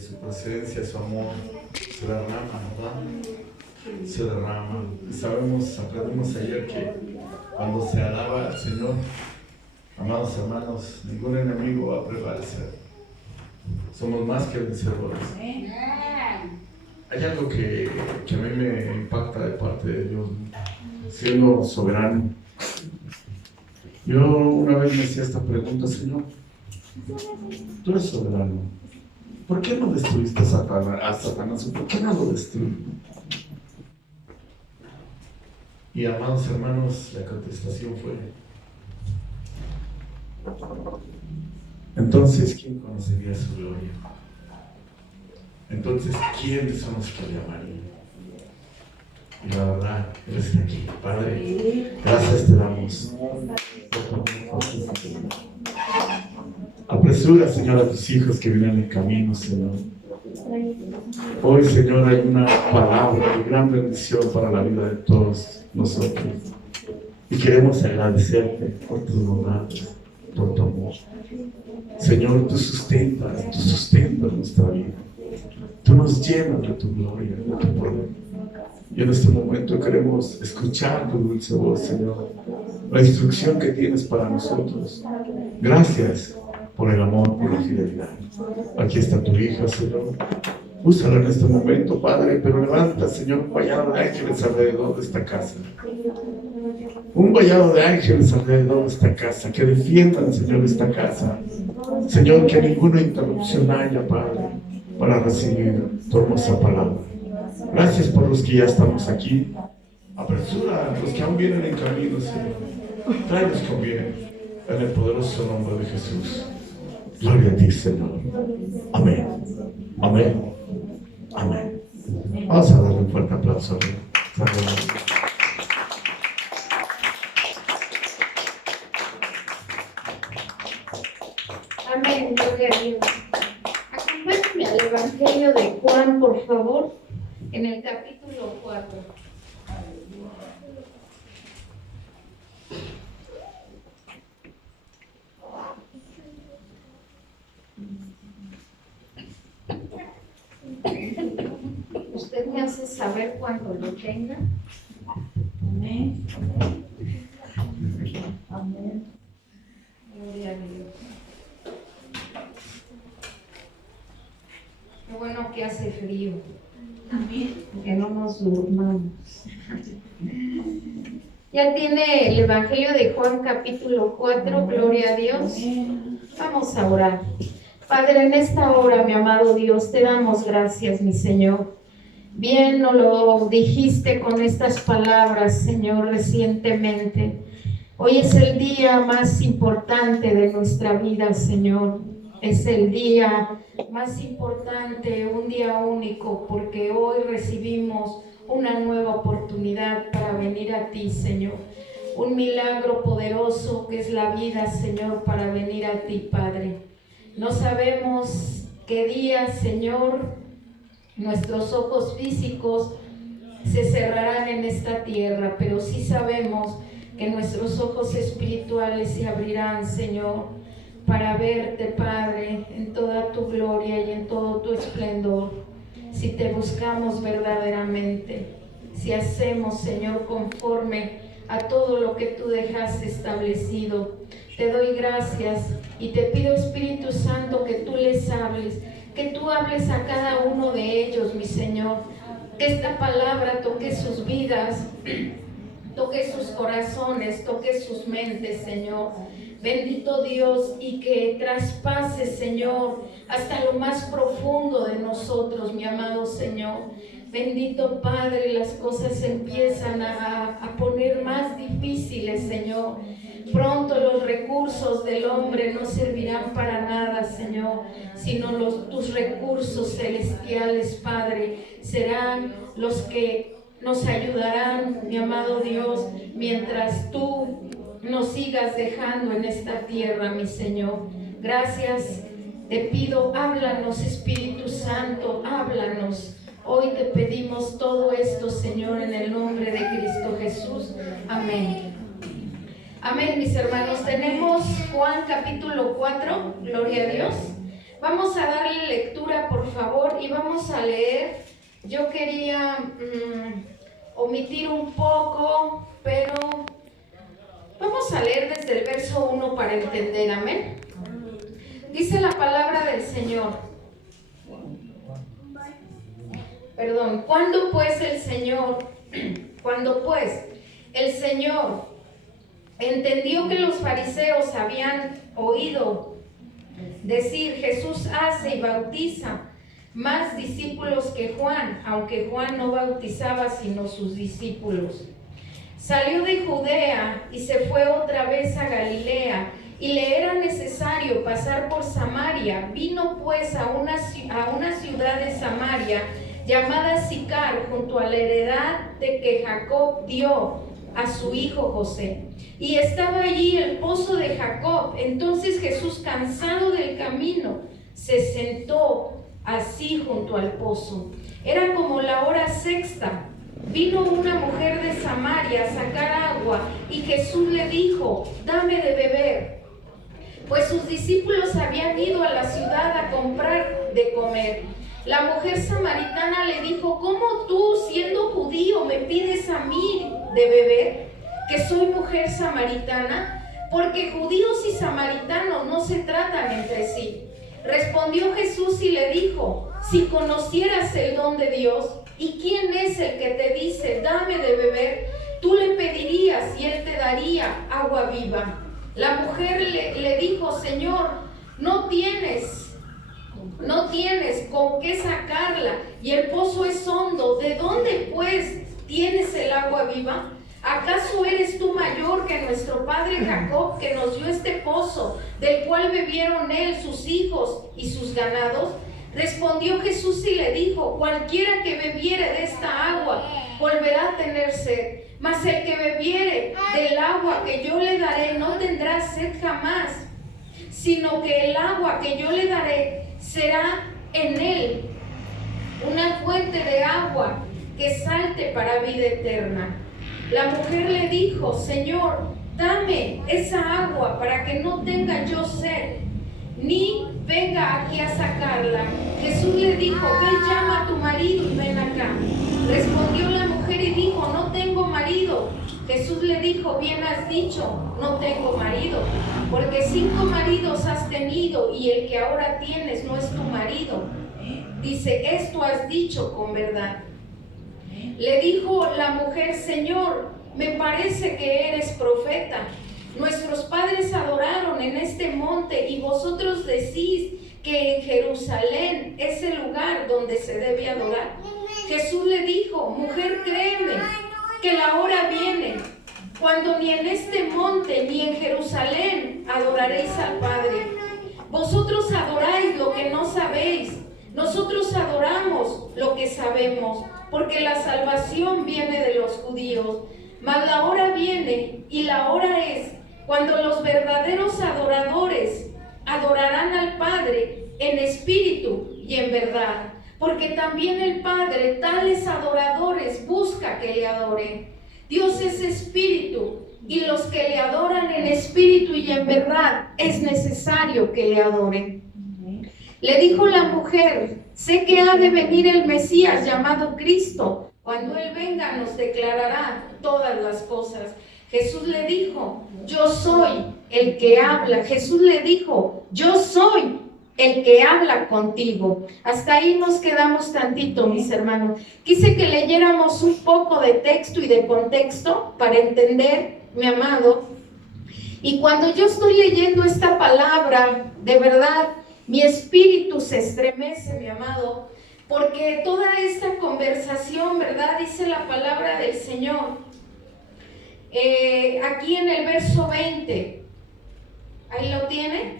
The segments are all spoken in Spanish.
su presencia, su amor se derrama, ¿verdad? Se derrama. Aprendimos ayer que cuando se alaba al Señor, amados hermanos, ningún enemigo va a prevalecer. Somos más que vencedores. Hay algo que a mí me impacta de parte de Dios, siendo soberano. Yo una vez me hacía esta pregunta: Señor, tú eres soberano, ¿por qué no destruiste a Satanás? ¿Por qué no lo destruiste? Y amados hermanos, la contestación fue: entonces, ¿quién conocería su gloria? Entonces, ¿quiénes son los que le amarían? Y la verdad, Él está aquí. Padre, gracias te damos. Apresura, Señor, a tus hijos que vienen en camino, Señor. Hoy, Señor, hay una palabra de gran bendición para la vida de todos nosotros. Y queremos agradecerte por tus bondades, por tu amor. Señor, tú sustentas nuestra vida. Tú nos llenas de tu gloria, de tu poder. Y en este momento queremos escuchar tu dulce voz, Señor. La instrucción que tienes para nosotros. Gracias por el amor, por la fidelidad. Aquí está tu hija, Señor. Úsala en este momento, Padre, pero levanta, Señor, un vallado de ángeles alrededor de esta casa. Un vallado de ángeles alrededor de esta casa, que defiendan, Señor, esta casa. Señor, que ninguna interrupción haya, Padre, para recibir tu hermosa palabra. Gracias por los que ya estamos aquí. Apresura a los que aún vienen en camino, Señor. Tráelos con bien, en el poderoso nombre de Jesús. Gloria a ti, Señor. Amén. Amén. Amén. Vamos a darle un fuerte aplauso. Amén, gloria a Dios. Acompáñame al Evangelio de Juan, por favor, en el capítulo 4. Usted me hace saber cuando lo tenga. Amén. Amén. Gloria a Dios. Qué bueno que hace frío. Amén. Que no nos durmamos. Ya tiene el Evangelio de Juan capítulo 4, gloria a Dios. Vamos a orar. Padre, en esta hora, mi amado Dios, te damos gracias, mi Señor. Bien nos lo dijiste con estas palabras, Señor, recientemente. Hoy es el día más importante de nuestra vida, Señor. Es el día más importante, un día único, porque hoy recibimos una nueva oportunidad para venir a ti, Señor. Un milagro poderoso que es la vida, Señor, para venir a ti, Padre. No sabemos qué día, Señor, nuestros ojos físicos se cerrarán en esta tierra, pero sí sabemos que nuestros ojos espirituales se abrirán, Señor, para verte, Padre, en toda tu gloria y en todo tu esplendor. Si te buscamos verdaderamente, si hacemos, Señor, conforme a todo lo que tú dejaste establecido. Te doy gracias y te pido, Espíritu Santo, que tú les hables, que tú hables a cada uno de ellos, mi Señor. Que esta palabra toque sus vidas, toque sus corazones, toque sus mentes, Señor. Bendito Dios, y que traspase, Señor, hasta lo más profundo de nosotros, mi amado Señor. Bendito Padre, las cosas se empiezan a poner más difíciles, Señor. Pronto los recursos del hombre no servirán para nada, Señor, sino tus recursos celestiales, Padre, serán los que nos ayudarán, mi amado Dios, mientras tú nos sigas dejando en esta tierra, mi Señor. Gracias, te pido, háblanos, Espíritu Santo, háblanos. Hoy te pedimos todo esto, Señor, en el nombre de Cristo Jesús. Amén. Amén, mis hermanos. Tenemos Juan capítulo 4, gloria a Dios. Vamos a darle lectura, por yo quería omitir un poco, pero vamos a leer desde el verso 1 para entender, amén. Dice la palabra del Señor. Perdón, cuando pues el Señor entendió que los fariseos habían oído decir, Jesús hace y bautiza más discípulos que Juan, aunque Juan no bautizaba sino sus discípulos. Salió de Judea y se fue otra vez a Galilea, y le era necesario pasar por Samaria. Vino pues a una ciudad de Samaria llamada Sicar, junto a la heredad de que Jacob dio a su hijo José. Y estaba allí el pozo de Jacob. Entonces Jesús, cansado del camino, se sentó así junto al pozo. Era como la hora sexta. Vino una mujer de Samaria a sacar agua, y Jesús le dijo, dame de beber, pues sus discípulos habían ido a la ciudad a comprar de comer. La mujer samaritana le dijo, ¿cómo tú, siendo judío, me pides a mí de beber, que soy mujer samaritana? Porque judíos y samaritanos no se tratan entre sí. Respondió Jesús y le dijo, si conocieras el don de Dios, y quién es el que te dice, dame de beber, tú le pedirías y él te daría agua viva. La mujer le dijo, Señor, no tienes con qué sacarla, y el pozo es hondo. ¿De dónde pues tienes el agua viva? ¿Acaso eres tú mayor que nuestro padre Jacob, que nos dio este pozo, del cual bebieron él, sus hijos y sus ganados? Respondió Jesús y le dijo, cualquiera que bebiere de esta agua volverá a tener sed, mas el que bebiere del agua que yo le daré no tendrá sed jamás, sino que el agua que yo le daré será en él una fuente de agua que salte para vida eterna. La mujer le dijo, Señor, dame esa agua para que no tenga yo sed, ni venga aquí a sacarla. Jesús le dijo, ve, llama a tu marido y ven acá. Respondió la mujer y dijo, no tengo marido. Jesús le dijo, bien has dicho, no tengo marido, porque 5 maridos has tenido y el que ahora tienes no es tu marido. Dice, esto has dicho con verdad. Le dijo la mujer, Señor, me parece que eres profeta. Nuestros padres adoraron en este monte y vosotros decís que en Jerusalén es el lugar donde se debe adorar. Jesús le dijo, mujer, créeme que la hora viene cuando ni en este monte ni en Jerusalén adoraréis al Padre. Vosotros adoráis lo que no sabéis, nosotros adoramos lo que sabemos, porque la salvación viene de los judíos. Mas la hora viene y la hora es cuando los verdaderos adoradores adorarán al Padre en espíritu y en verdad, porque también el Padre tales adoradores busca que le adoren. Dios es espíritu, y los que le adoran en espíritu y en verdad es necesario que le adoren. Le dijo la mujer, sé que ha de venir el Mesías llamado Cristo. Cuando Él venga nos declarará todas las cosas. Jesús le dijo, yo soy el que habla. Jesús le dijo, yo soy el que habla contigo. Hasta ahí nos quedamos tantito, mis hermanos. Quise que leyéramos un poco de texto y de contexto para entender, mi amado. Y cuando yo estoy leyendo esta palabra, de verdad, mi espíritu se estremece, mi amado, porque toda esta conversación, ¿verdad? Dice la palabra del Señor. Aquí en el verso 20, ahí lo tienen.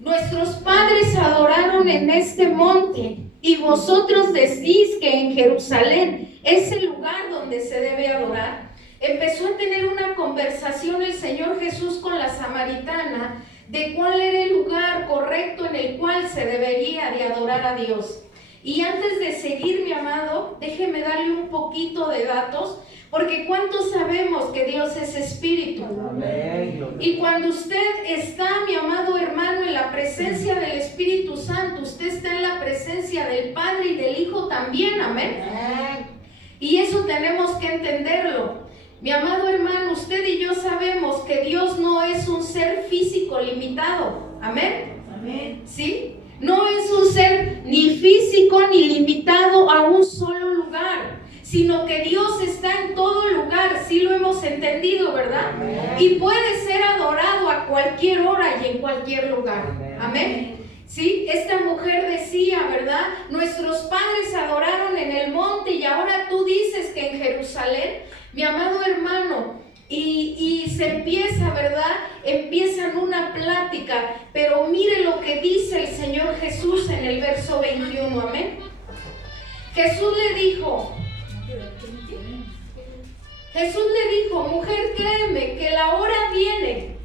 Nuestros padres adoraron en este monte, y vosotros decís que en Jerusalén es el lugar donde se debe adorar. Empezó a tener una conversación el Señor Jesús con la samaritana de cuál era el lugar correcto en el cual se debería de adorar a Dios. Y antes de seguir, mi amado, déjeme darle un poquito de datos, porque ¿cuántos sabemos que Dios es espíritu? Amén. Y cuando usted está, mi amado hermano, en la presencia del Espíritu Santo, usted está en la presencia presencia del Padre y del Hijo también, amén. Y eso tenemos que entenderlo. Mi amado hermano, usted y yo sabemos que Dios no es un ser físico limitado, amén. Amén. ¿Sí? No es un ser ni físico ni limitado a un solo lugar, sino que Dios está en todo lugar, sí lo hemos entendido, ¿verdad? Amén. Y puede ser adorado a cualquier hora y en cualquier lugar, amén. Sí, esta mujer decía, ¿verdad? Nuestros padres adoraron en el monte y ahora tú dices que en Jerusalén, mi amado hermano. Y se empieza, ¿verdad? Empiezan una plática, pero mire lo que dice el Señor Jesús en el verso 21, amén. Jesús le dijo, mujer, créeme que la hora viene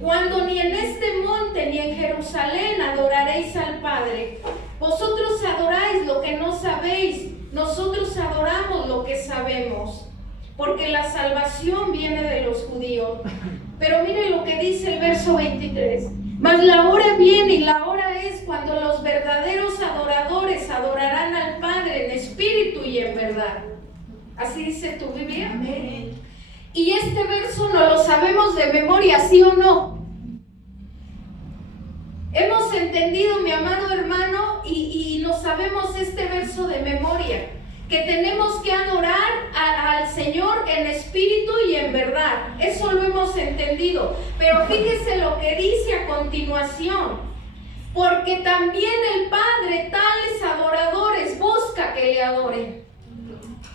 cuando ni en este monte ni en Jerusalén adoraréis al Padre. Vosotros adoráis lo que no sabéis, nosotros adoramos lo que sabemos, porque la salvación viene de los judíos. Pero mire lo que dice el verso 23. Mas la hora viene y la hora es cuando los verdaderos adoradores adorarán al Padre en espíritu y en verdad. ¿Así dice tu Biblia? Amén. Y este verso no lo sabemos de memoria, ¿sí o no? Hemos entendido, mi amado hermano, y no sabemos este verso de memoria, que tenemos que adorar al Señor en espíritu y en verdad. Eso lo hemos entendido. Pero fíjese lo que dice a continuación. Porque también el Padre tales adoradores busca que le adoren.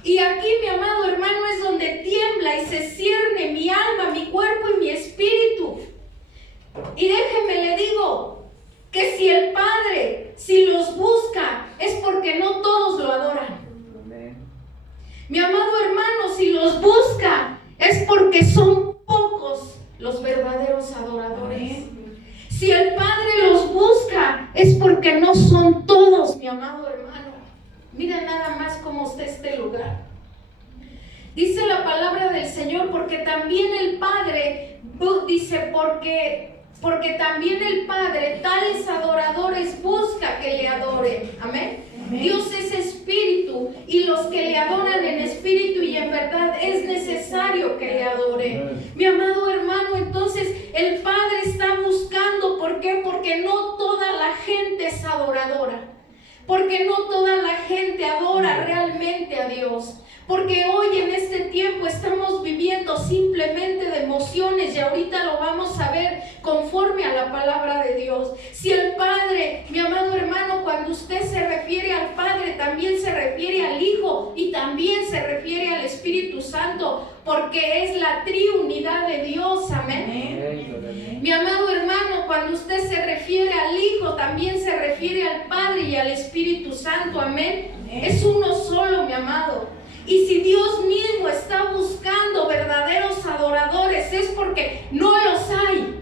Y aquí, mi amado hermano, es donde tiembla y se cierne mi alma, mi cuerpo y mi espíritu. Y déjeme le digo que si el Padre, si los busca, es porque no todos lo adoran. Mi amado hermano, si los busca, es porque son pocos los verdaderos adoradores. Si el Padre los busca, es porque no son todos, mi amado hermano. Mira nada más cómo está este lugar. Dice la palabra del Señor, porque también el Padre, dice, porque también el Padre tales adoradores busca que le adoren. Amén. Dios es espíritu y los que le adoran en espíritu y en verdad es necesario que le adoren. Mi amado hermano, entonces el Padre está buscando, ¿por qué? Porque no toda la gente es adoradora, porque no toda la gente adora realmente a Dios. Porque hoy en este tiempo estamos viviendo simplemente de emociones y ahorita lo vamos a ver conforme a la palabra de Dios. Si el Padre, mi amado hermano, cuando usted se refiere al Padre, también se refiere al Hijo y también se refiere al Espíritu Santo, porque es la triunidad de Dios, amén. Mi amado hermano, cuando usted se refiere al Hijo, también se refiere al Padre y al Espíritu Santo, amén. Es uno solo, mi amado. Y si Dios mismo está buscando verdaderos adoradores, es porque no los hay.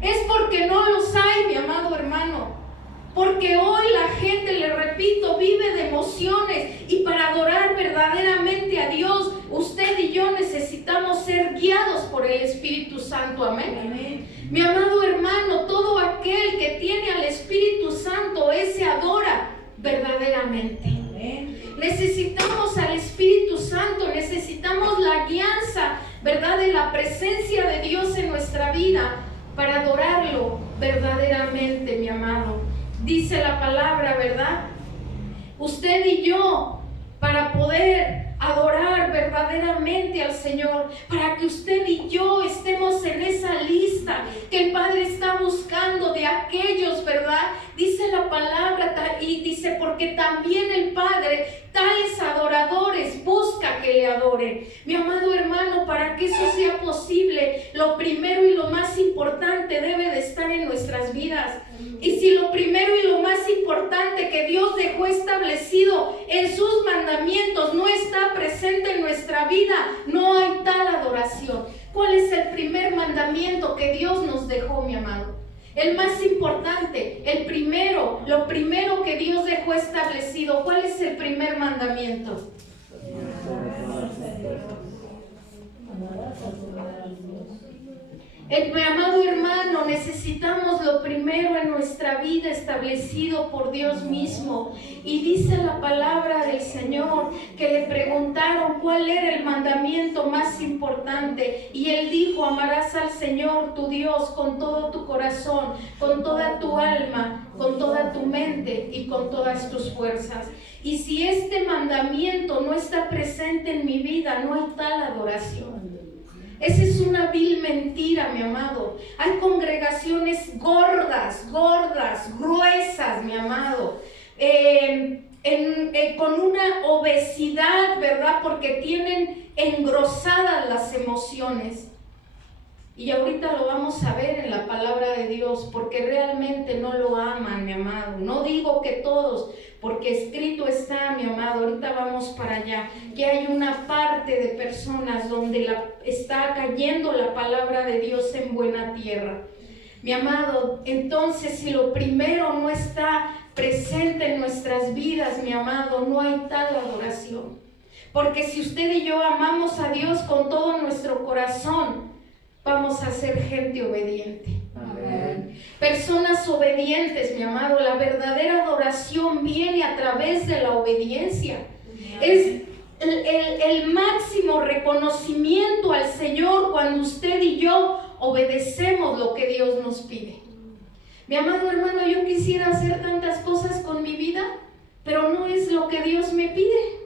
Es porque no los hay, mi amado hermano. Porque hoy la gente, le repito, vive de emociones. Y para adorar verdaderamente a Dios, usted y yo necesitamos ser guiados por el Espíritu Santo. Amén. Amén. Mi amado hermano, todo aquel que tiene al Espíritu Santo, ese adora verdaderamente. Amén. Necesitamos al Espíritu Santo, necesitamos la guianza, ¿verdad?, de la presencia de Dios en nuestra vida para adorarlo verdaderamente, mi amado. Dice la palabra, ¿verdad? Usted y yo, para poder adorar verdaderamente al Señor, para que usted y yo estemos en esa lista que el Padre está buscando de aquellos, ¿verdad? Dice la palabra y dice, porque también el Padre tales adoradores busca que le adoren. Mi amado hermano, para que eso sea posible, lo primero y lo más importante debe de estar en nuestras vidas. Y si lo primero y lo más importante que Dios dejó establecido en sus mandamientos no está presente en nuestra vida, no hay tal adoración. ¿Cuál es el primer mandamiento que Dios nos dejó, mi amado? El más importante, el primero, lo primero que Dios dejó establecido. ¿Cuál es el primer mandamiento? Mi amado hermano, necesitamos lo primero en nuestra vida establecido por Dios mismo. Y dice la palabra del Señor que le preguntaron cuál era el mandamiento más importante. Y él dijo: amarás al Señor tu Dios con todo tu corazón, con toda tu alma, con toda tu mente y con todas tus fuerzas. Y si este mandamiento no está presente en mi vida, no hay tal adoración. Esa es una vil mentira, mi amado. Hay congregaciones gordas, gruesas, mi amado, con una obesidad, ¿verdad? Porque tienen engrosadas las emociones. Y ahorita lo vamos a ver en la palabra de Dios, porque realmente no lo aman, mi amado. No digo que todos, porque escrito está, mi amado, ahorita vamos para allá, que hay una parte de personas donde está cayendo la palabra de Dios en buena tierra. Mi amado, entonces si lo primero no está presente en nuestras vidas, mi amado, no hay tal adoración. Porque si usted y yo amamos a Dios con todo nuestro corazón, vamos a ser gente obediente. Amén. Personas obedientes, mi amado. La verdadera adoración viene a través de la obediencia. Amén. Es el máximo reconocimiento al Señor cuando usted y yo obedecemos lo que Dios nos pide. Mi amado hermano, yo quisiera hacer tantas cosas con mi vida, pero no es lo que Dios me pide.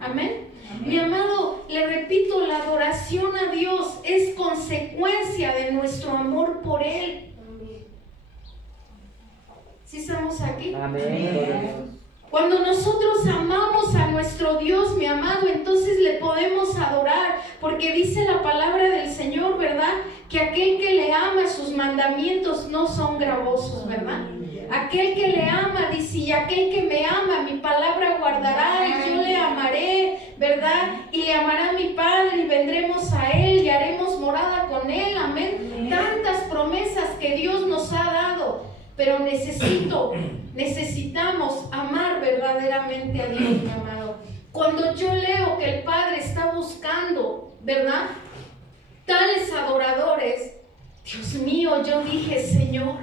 Amén. Mi amado, le repito, la adoración a Dios es consecuencia de nuestro amor por Él. ¿Sí estamos aquí? Amén. Cuando nosotros amamos a nuestro Dios, mi amado, entonces le podemos adorar, porque dice la palabra del Señor, ¿verdad? Que aquel que le ama, sus mandamientos no son gravosos, ¿verdad? Aquel que le ama, dice, y aquel que me ama, mi palabra guardará, y yo le amaré, ¿verdad? Y le amará mi Padre, y vendremos a Él, y haremos morada con Él, amén. Tantas promesas que Dios nos ha dado, pero necesitamos amar verdaderamente a Dios, mi amado. Cuando yo leo que el Padre está buscando, ¿verdad?, tales adoradores, Dios mío, yo dije, Señor,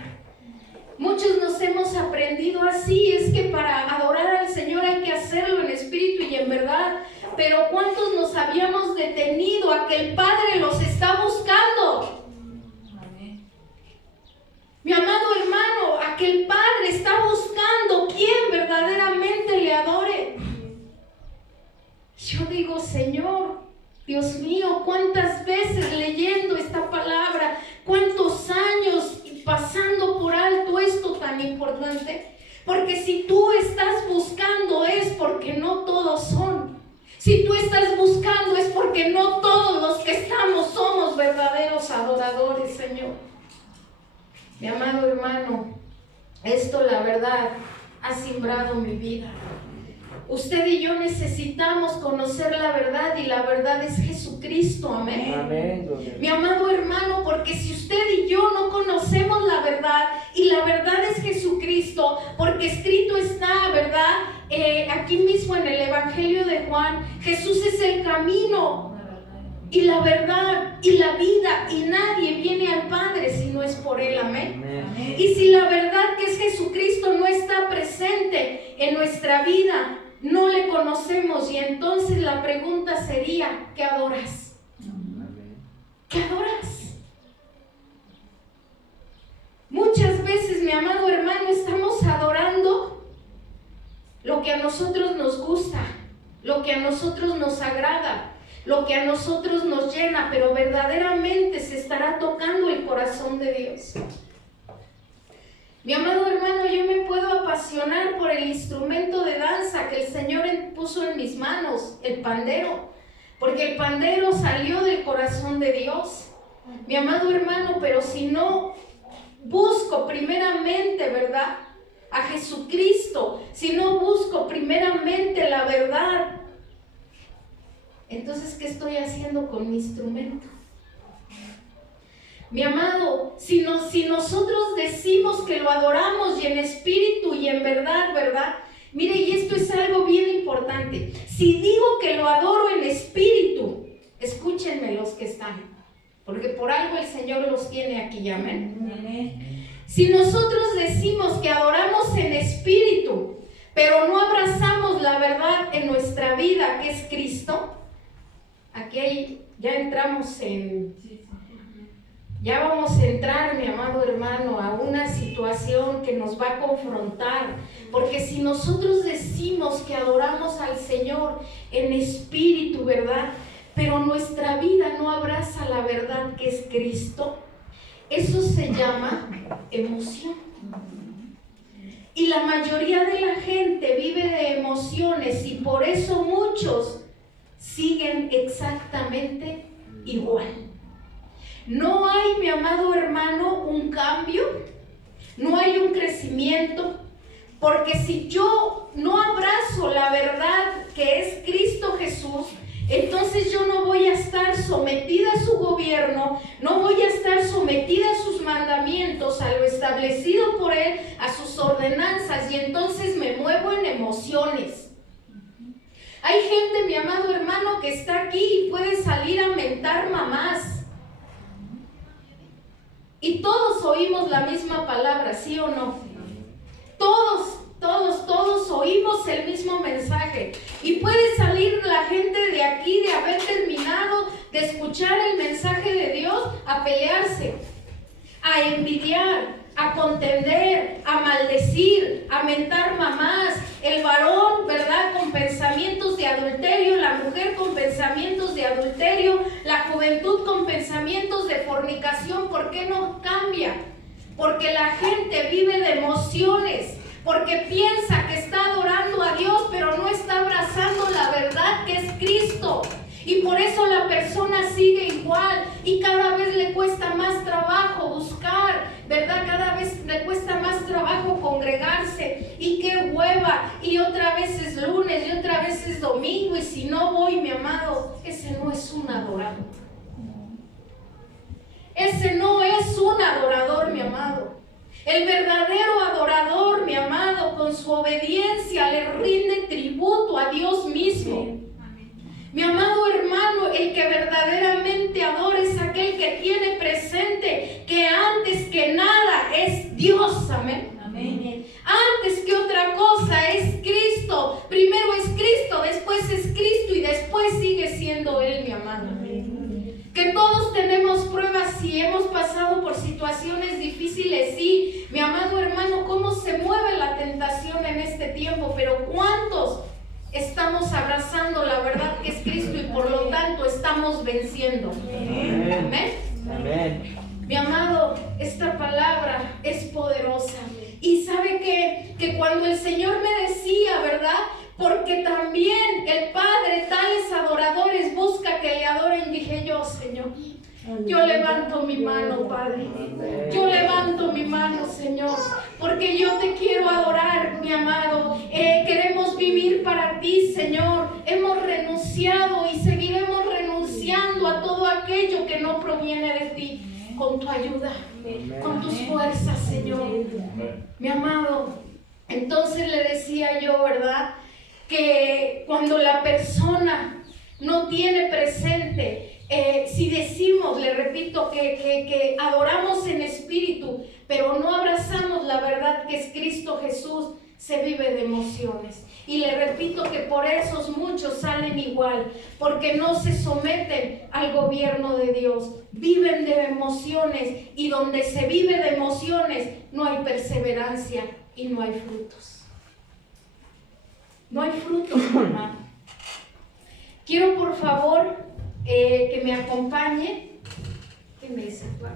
muchos nos hemos aprendido así, es que para adorar al Señor hay que hacerlo en espíritu y en verdad, pero ¿cuántos nos habíamos detenido a que el Padre los está buscando? Amén. Mi amado hermano, a que el Padre está buscando quien verdaderamente le adore. Yo digo, Señor, Dios mío, cuántas veces leyendo esta palabra, cuántos años pasando por alto esto tan importante, porque si tú estás buscando es porque no todos son. Si tú estás buscando es porque no todos los que estamos somos verdaderos adoradores, Señor. Mi amado hermano, esto la verdad ha simbrado mi vida. Usted y yo necesitamos conocer la verdad y la verdad es Jesucristo, amén. Amén. Mi amado hermano, porque si usted y yo no conocemos la verdad y la verdad es Jesucristo, porque escrito está, ¿verdad? Aquí mismo en el Evangelio de Juan, Jesús es el camino y la verdad y la vida y nadie viene al Padre si no es por Él, amén. Amén. Y si la verdad que es Jesucristo no está presente en nuestra vida, no le conocemos, y entonces la pregunta sería, ¿qué adoras? ¿Qué adoras? Muchas veces, mi amado hermano, estamos adorando lo que a nosotros nos gusta, lo que a nosotros nos agrada, lo que a nosotros nos llena, pero verdaderamente se estará tocando el corazón de Dios. Mi amado hermano, yo me puedo apasionar por el instrumento de danza que el Señor puso en mis manos, el pandero, porque el pandero salió del corazón de Dios. Mi amado hermano, pero si no busco primeramente, ¿verdad?, a Jesucristo, si no busco primeramente la verdad, entonces, ¿qué estoy haciendo con mi instrumento? Mi amado, si nosotros decimos que lo adoramos y en espíritu y en verdad, ¿verdad? Mire, y esto es algo bien importante. Si digo que lo adoro en espíritu, escúchenme los que están, porque por algo el Señor los tiene aquí, amén. Si nosotros decimos que adoramos en espíritu, pero no abrazamos la verdad en nuestra vida, que es Cristo, aquí ya entramos ya vamos a entrar, mi amado hermano, a una situación que nos va a confrontar, porque si nosotros decimos que adoramos al Señor en espíritu, ¿verdad? Pero nuestra vida no abraza la verdad que es Cristo, eso se llama emoción. Y la mayoría de la gente vive de emociones y por eso muchos siguen exactamente igual. No hay, mi amado hermano, un cambio, no hay un crecimiento, porque si yo no abrazo la verdad que es Cristo Jesús, entonces yo no voy a estar sometida a su gobierno, no voy a estar sometida a sus mandamientos, a lo establecido por Él, a sus ordenanzas, y entonces me muevo en emociones. Hay gente, mi amado hermano, que está aquí y puede salir a mentar mamás. Y todos oímos la misma palabra, ¿sí o no? Todos oímos el mismo mensaje. Y puede salir la gente de aquí, de haber terminado de escuchar el mensaje de Dios, a pelearse, a envidiar, a contender, a maldecir, a mentar mamás. El varón, ¿verdad?, con pensamientos de adulterio, la mujer con pensamientos de adulterio, la juventud con pensamientos de fornicación. ¿Por qué no cambia? Porque la gente vive de emociones, porque piensa que está adorando a Dios, pero no está abrazando la verdad que es Cristo. Y por eso la persona sigue igual y cada vez le cuesta más trabajo buscar, ¿verdad? Cada vez le cuesta más trabajo congregarse. Y qué hueva, y otra vez es lunes y otra vez es domingo, y si no voy, mi amado, ese no es un adorador. Ese no es un adorador, mi amado. El verdadero adorador, mi amado, con su obediencia le rinde tributo a Dios mismo. Mi amado hermano, el que verdaderamente adora es aquel que tiene presente que antes que nada es Dios, amén. Amén. Antes que otra cosa es Cristo. Primero es Cristo, después es Cristo y después sigue siendo Él, mi amado. Amén. Que todos tenemos pruebas y hemos pasado por situaciones difíciles, sí, mi amado hermano, cómo se mueve la tentación en este tiempo, pero ¿cuántos estamos abrazando la verdad que es Cristo y por lo tanto estamos venciendo? Amén. Amén. Mi amado, esta palabra es poderosa. Y sabe que cuando el Señor me decía, ¿verdad? Porque también el Padre tales adoradores busca que le adoren, dije yo, Señor, yo levanto mi mano, Padre. Yo levanto mi mano, Señor, porque yo te quiero adorar, mi amado. Queremos vivir para ti, Señor. Hemos renunciado y seguiremos renunciando a todo aquello que no proviene de ti. Con tu ayuda, con tus fuerzas, Señor. Mi amado, entonces le decía yo, ¿verdad?, que cuando la persona no tiene presente, si decimos, le repito, que adoramos en espíritu, pero no abrazamos la verdad que es Cristo Jesús, se vive de emociones. Y le repito que por esos muchos salen igual, porque no se someten al gobierno de Dios, viven de emociones, y donde se vive de emociones no hay perseverancia y no hay frutos. No hay frutos, hermano. Quiero por favor que me acompañe, que me separa,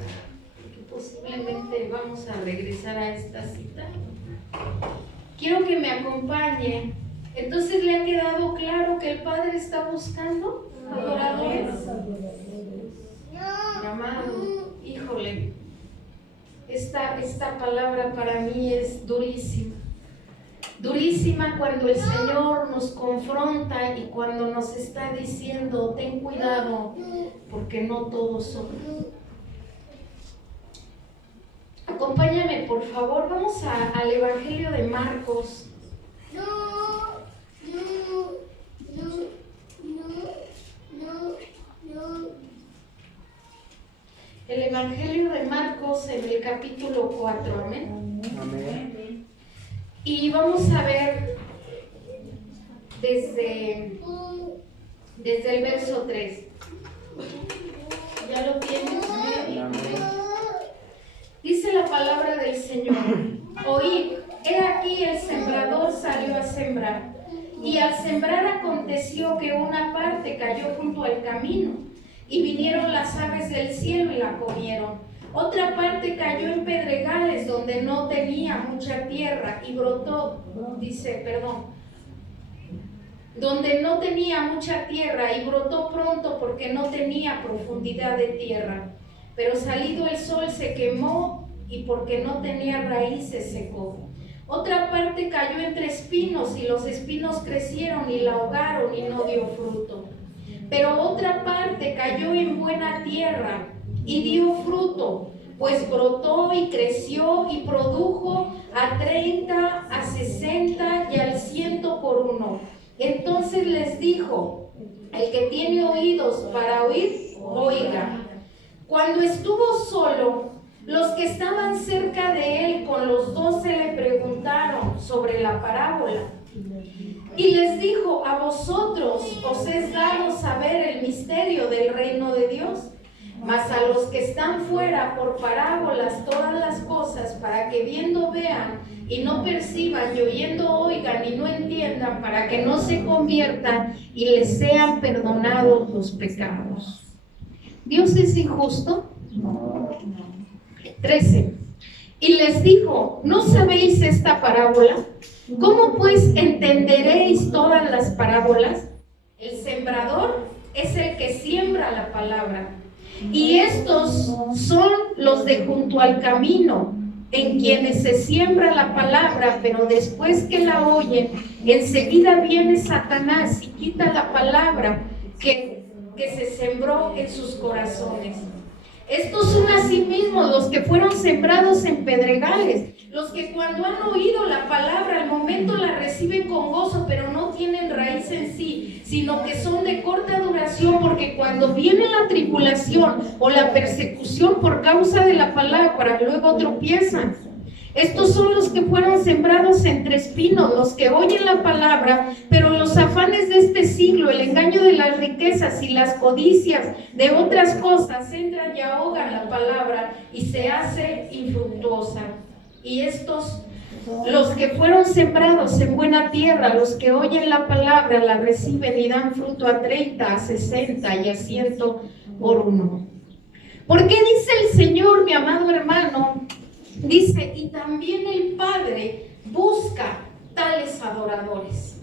porque posiblemente vamos a regresar a esta cita. Quiero que me acompañe. Entonces, ¿le ha quedado claro que el Padre está buscando adoradores? Mi amado, híjole, esta palabra para mí es durísima. Durísima cuando el Señor nos confronta y cuando nos está diciendo, ten cuidado, porque no todos son. Acompáñame, por favor, vamos al Evangelio de Marcos. Evangelio de Marcos en el capítulo 4, amén. Amén. Y vamos a ver desde el verso 3. ¿Ya lo tienes? Dice la palabra del Señor: Oíd, he aquí el sembrador salió a sembrar. Y al sembrar aconteció que una parte cayó junto al camino, y vinieron las aves del cielo y la comieron. Otra parte cayó en pedregales donde no tenía mucha tierra y brotó, donde no tenía mucha tierra y brotó pronto porque no tenía profundidad de tierra. Pero salido el sol se quemó y porque no tenía raíces secó. Otra parte cayó entre espinos y los espinos crecieron y la ahogaron y no dio fruto. Pero otra parte cayó en buena tierra y dio fruto, pues brotó y creció y produjo a 30, a 60 y al 100 por uno. Entonces les dijo: el que tiene oídos para oír, oiga. Cuando estuvo solo, los que estaban cerca de él con los 12 le preguntaron sobre la parábola. Y les dijo: a vosotros os es dado saber el misterio del reino de Dios, mas a los que están fuera por parábolas todas las cosas, para que viendo vean y no perciban, y oyendo oigan y no entiendan, para que no se conviertan y les sean perdonados los pecados. ¿Dios es injusto? 13. Y les dijo: ¿no sabéis esta parábola? ¿Cómo pues entenderéis todas las parábolas? El sembrador es el que siembra la palabra. Y estos son los de junto al camino, en quienes se siembra la palabra, pero después que la oyen, enseguida viene Satanás y quita la palabra que se sembró en sus corazones. Estos son asimismo los que fueron sembrados en pedregales, los que cuando han oído la palabra al momento la reciben con gozo, pero no tienen raíz en sí, sino que son de corta duración, porque cuando viene la tribulación o la persecución por causa de la palabra, luego tropiezan. Estos son los que fueron sembrados entre espinos, los que oyen la palabra, pero los afanes de este siglo, el engaño de las riquezas y las codicias de otras cosas entran y ahogan la palabra y se hace infructuosa. Y estos, los que fueron sembrados en buena tierra, los que oyen la palabra, la reciben y dan fruto a 30, a 60 y a 100 por uno. ¿Por qué dice el Señor, mi amado hermano? Dice: y también el Padre busca tales adoradores.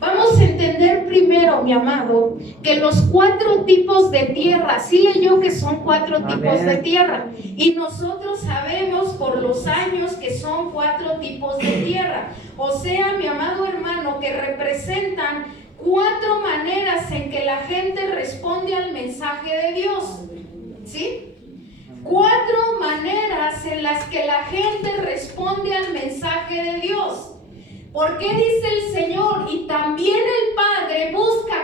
Vamos a entender primero, mi amado, que los 4 tipos de tierra, sí leyó que son 4 tipos de tierra, y nosotros sabemos por los años que son 4 tipos de tierra. O sea, mi amado hermano, que representan 4 maneras en que la gente responde al mensaje de Dios. ¿Sí? 4 maneras en las que la gente responde al mensaje de Dios. ¿Por qué dice el Señor? Y también el Padre busca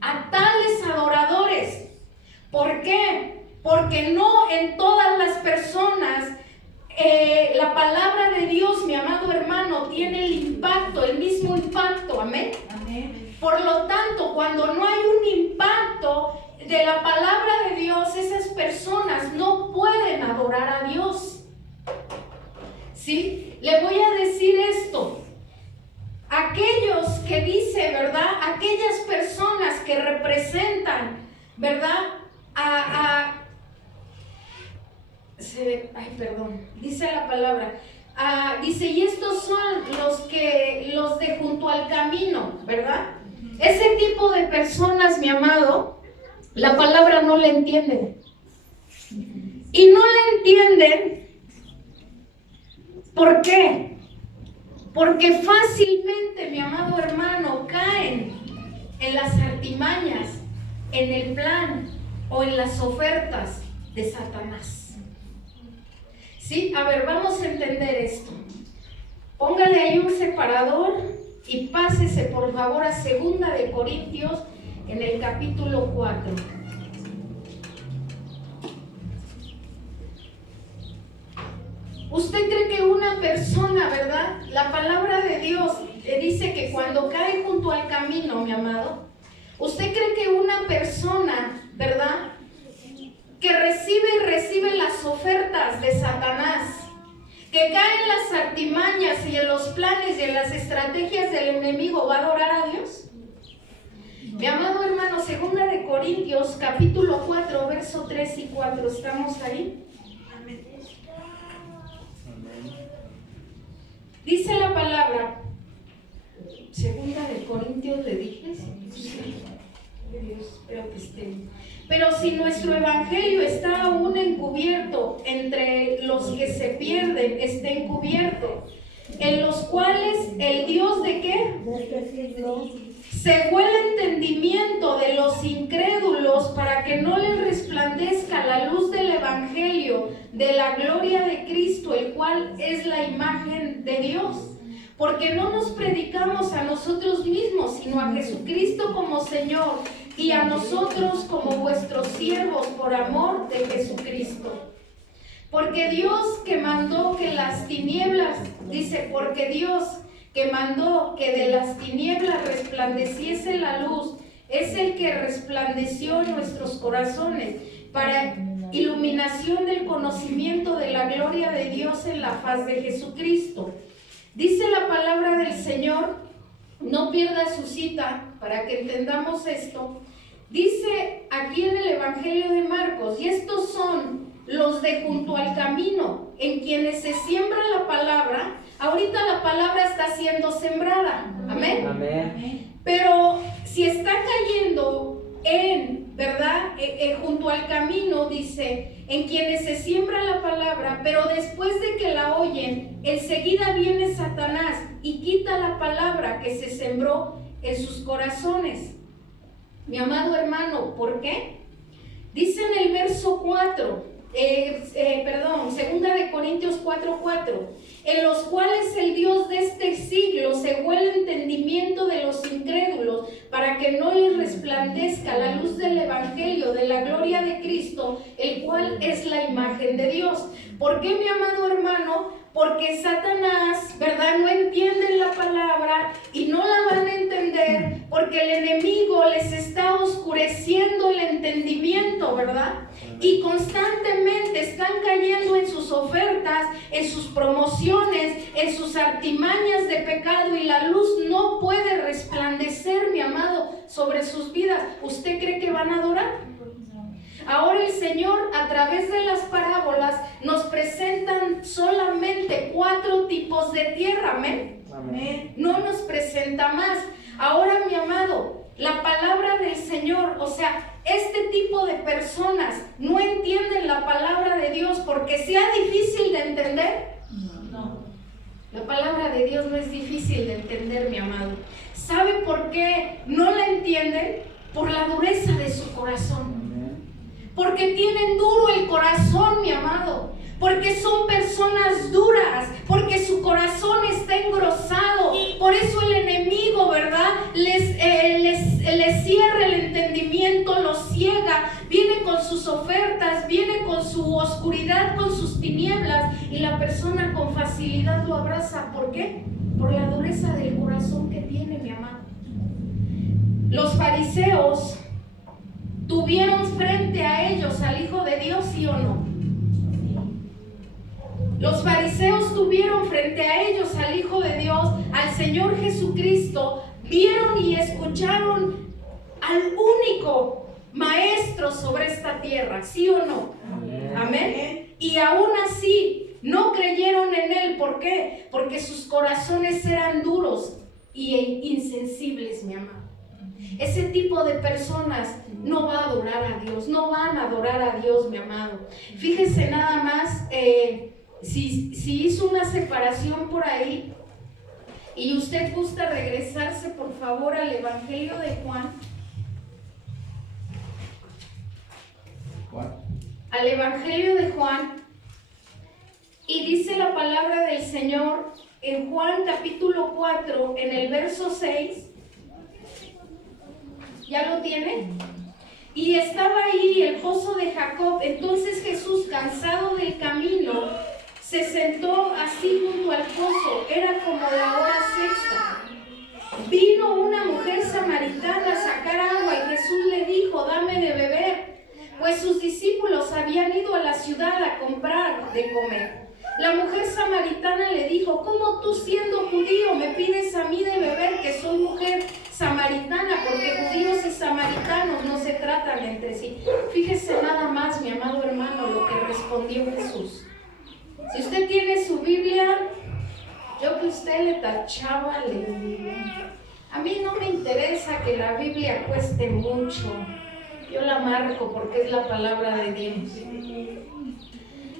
a tales adoradores. ¿Por qué? Porque no en todas las personas la palabra de Dios, mi amado hermano, tiene el impacto, el mismo impacto. Amén. Amén. Por lo tanto, cuando no hay un impacto de la palabra de Dios, esas personas no pueden adorar a Dios. ¿Sí? Le voy a decir esto. Aquellos que dice, ¿verdad? Aquellas personas que representan, ¿verdad? Dice la palabra. Dice: y estos son los de junto al camino, ¿verdad? Ese tipo de personas, mi amado, la palabra no la entienden. Y no la entienden, ¿por qué? Porque fácilmente, mi amado hermano, caen en las artimañas, en el plan o en las ofertas de Satanás. ¿Sí? A ver, vamos a entender esto. Póngale ahí un separador y pásese por favor a 2 de Corintios en el capítulo 4. ¿Usted cree que una persona, verdad? La palabra de Dios dice que cuando cae junto al camino, mi amado, ¿usted cree que una persona, verdad, que recibe las ofertas de Satanás, que cae en las artimañas y en los planes y en las estrategias del enemigo, va a adorar a Dios? Mi amado hermano, 2 de Corintios, capítulo 4, verso 3 y 4, ¿estamos ahí? Dice la palabra, 2 de Corintios, ¿le dije? Sí. Dios, espero que esté. Pero si nuestro evangelio está aún encubierto, entre los que se pierden está encubierto, en los cuales el Dios ¿de qué? Cegó el entendimiento de los incrédulos para que no les resplandezca la luz del evangelio de la gloria de Cristo, el cual es la imagen de Dios. Porque no nos predicamos a nosotros mismos, sino a Jesucristo como Señor, y a nosotros como vuestros siervos por amor de Jesucristo. Porque Dios que mandó que las tinieblas, dice, porque Dios que mandó que de las tinieblas resplandeciese la luz, es el que resplandeció en nuestros corazones para iluminación del conocimiento de la gloria de Dios en la faz de Jesucristo. Dice la palabra del Señor, no pierda su cita para que entendamos esto. Dice aquí en el Evangelio de Marcos, y estos son los de junto al camino, en quienes se siembra la palabra. Ahorita la palabra está siendo sembrada, amén. Amén. Pero si está cayendo ¿verdad? Junto al camino, dice, en quienes se siembra la palabra, pero después de que la oyen, enseguida viene Satanás y quita la palabra que se sembró en sus corazones. Mi amado hermano, ¿por qué? Dice en el verso 4, 2 de Corintios 4:4, en los cuales el Dios de este siglo cegó el entendimiento de los incrédulos para que no les resplandezca la luz del evangelio de la gloria de Cristo, el cual es la imagen de Dios. ¿Por qué, mi amado hermano? Porque Satanás, ¿verdad?, no entienden la palabra y no la van a entender porque el enemigo les está oscureciendo el entendimiento, ¿verdad? Y constantemente están cayendo en sus ofertas, en sus promociones, en sus artimañas de pecado, y la luz no puede resplandecer, mi amado, sobre sus vidas. ¿Usted cree que van a adorar? Ahora el Señor, a través de las parábolas, nos presentan solamente 4 tipos de tierra, ¿amén? Amén. No nos presenta más. Ahora, mi amado, la palabra del Señor, o sea, este tipo de personas no entienden la palabra de Dios porque sea difícil de entender. No. La palabra de Dios no es difícil de entender, mi amado. ¿Sabe por qué no la entienden? Por la dureza de su corazón. Porque tienen duro el corazón, mi amado. Porque son personas duras, porque su corazón está engrosado. Por eso el enemigo, ¿verdad?, les cierra el entendimiento, los ciega, viene con sus ofertas, viene con su oscuridad, con sus tinieblas, y la persona con facilidad lo abraza. ¿Por qué? Por la dureza del corazón que tiene, mi amado. Los fariseos tuvieron frente a ellos al Hijo de Dios, ¿sí o no? Los fariseos tuvieron frente a ellos al Hijo de Dios, al Señor Jesucristo, vieron y escucharon al único maestro sobre esta tierra, ¿sí o no? Amén. Amén. Y aún así no creyeron en Él. ¿Por qué? Porque sus corazones eran duros y insensibles, mi amado. Ese tipo de personas no va a adorar a Dios, no van a adorar a Dios, mi amado. Fíjese nada más, si hizo una separación por ahí y usted gusta regresarse por favor al Evangelio de Juan. Al Evangelio de Juan, y dice la palabra del Señor en Juan capítulo 4, en el verso 6. ¿Ya lo tiene? Y estaba ahí el pozo de Jacob. Entonces Jesús, cansado del camino, se sentó así junto al pozo. Era como la hora sexta. Vino una mujer samaritana a sacar agua y Jesús le dijo: dame de beber, pues sus discípulos habían ido a la ciudad a comprar de comer. La mujer samaritana le dijo: ¿cómo tú, siendo judío, me pides a mí de beber, que soy mujer samaritana? Porque judíos y samaritanos no se tratan entre sí. Fíjese nada más, mi amado hermano, lo que respondió Jesús. Si usted tiene su Biblia, yo que usted le tachaba, a mí no me interesa que la Biblia cueste mucho. Yo la marco porque es la palabra de Dios.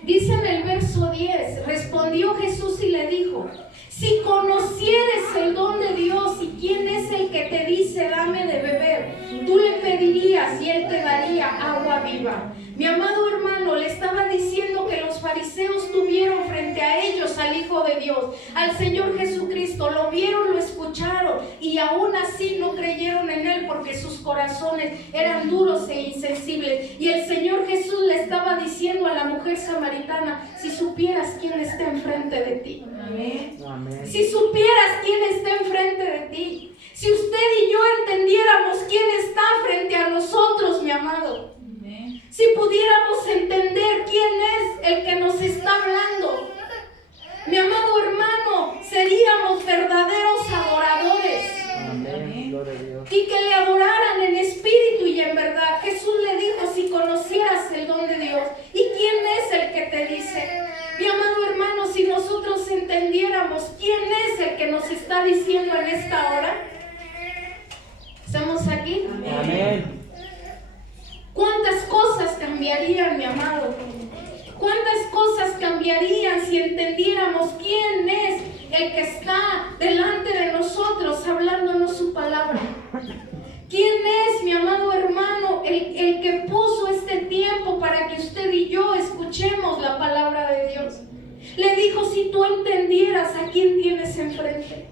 Dice en el verso 10, respondió Jesús y le dijo: si conocieres el don de Dios y quién es el que te dice dame de beber, tú le pedirías y él te daría agua viva. Mi amado hermano, le estaba diciendo que los fariseos tuvieron frente a ellos al Hijo de Dios, al Señor Jesucristo. Lo vieron, lo escucharon y aún así no creyeron en Él porque sus corazones eran duros e insensibles. Y el Señor Jesús le estaba diciendo a la mujer samaritana: si supieras quién está enfrente de ti. Amén. Amén. Si supieras quién está enfrente de ti. Si usted y yo entendiéramos quién está frente a nosotros, mi amado. Si pudiéramos entender quién es el que nos está hablando, mi amado hermano, seríamos verdaderos adoradores. Amén. Y que le adoraran en espíritu y en verdad. Jesús le dijo: si conocieras el don de Dios, ¿y quién es el que te dice? Mi amado hermano, si nosotros entendiéramos quién es el que nos está diciendo en esta hora. ¿Estamos aquí? Amén. ¿Cuántas cosas cambiarían, mi amado? ¿Cuántas cosas cambiarían si entendiéramos quién es el que está delante de nosotros hablándonos su palabra? ¿Quién es, mi amado hermano, el que puso este tiempo para que usted y yo escuchemos la palabra de Dios? Le dijo: si tú entendieras a quién tienes enfrente,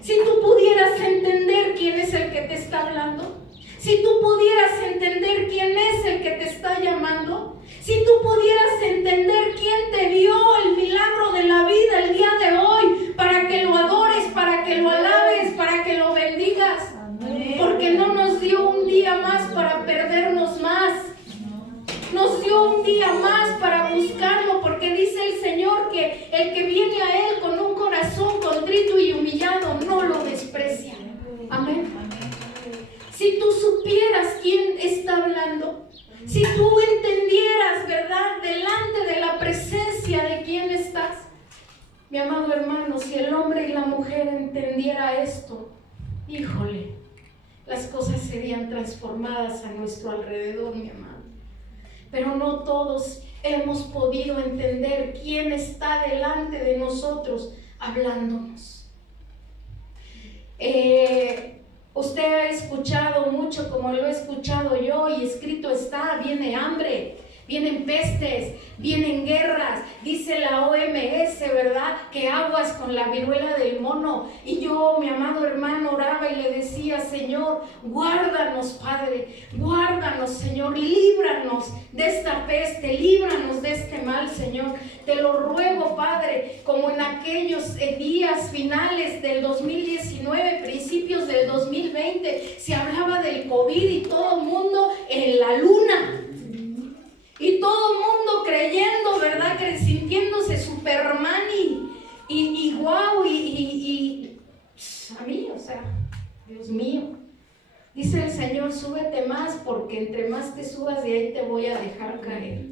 si tú pudieras entender quién es el que te está hablando, si tú pudieras entender quién es el que te está llamando, si tú pudieras entender quién te dio el milagro de la vida el día de hoy, para que lo adores, para que lo alabes, para que lo bendigas. Amén. Porque no nos dio un día más para perdernos más. Nos dio un día más para buscarlo, porque dice el Señor que el que viene a Él con un corazón contrito y humillado no lo desprecia. Amén. Si tú supieras quién está hablando, si tú entendieras, ¿verdad?, delante de la presencia de quién estás. Mi amado hermano, si el hombre y la mujer entendiera esto, híjole, las cosas serían transformadas a nuestro alrededor, mi amado. Pero no todos hemos podido entender quién está delante de nosotros hablándonos. Usted ha escuchado mucho, como lo he escuchado yo, y escrito está: viene hambre, vienen pestes, vienen guerras. Dice la OMS, ¿verdad?, que aguas con la viruela del mono. Y yo, mi amado hermano, oraba y le decía: Señor, guárdanos, Padre, guárdanos, Señor, líbranos de esta peste, líbranos de este mal, Señor. Te lo ruego, Padre, como en aquellos días finales del 2019, principios del 2020, se hablaba del COVID y todo el mundo en la luna. Y todo el mundo creyendo, ¿verdad?, sintiéndose Superman y guau, y a mí, o sea, Dios mío. Dice el Señor: súbete más, porque entre más te subas de ahí te voy a dejar caer.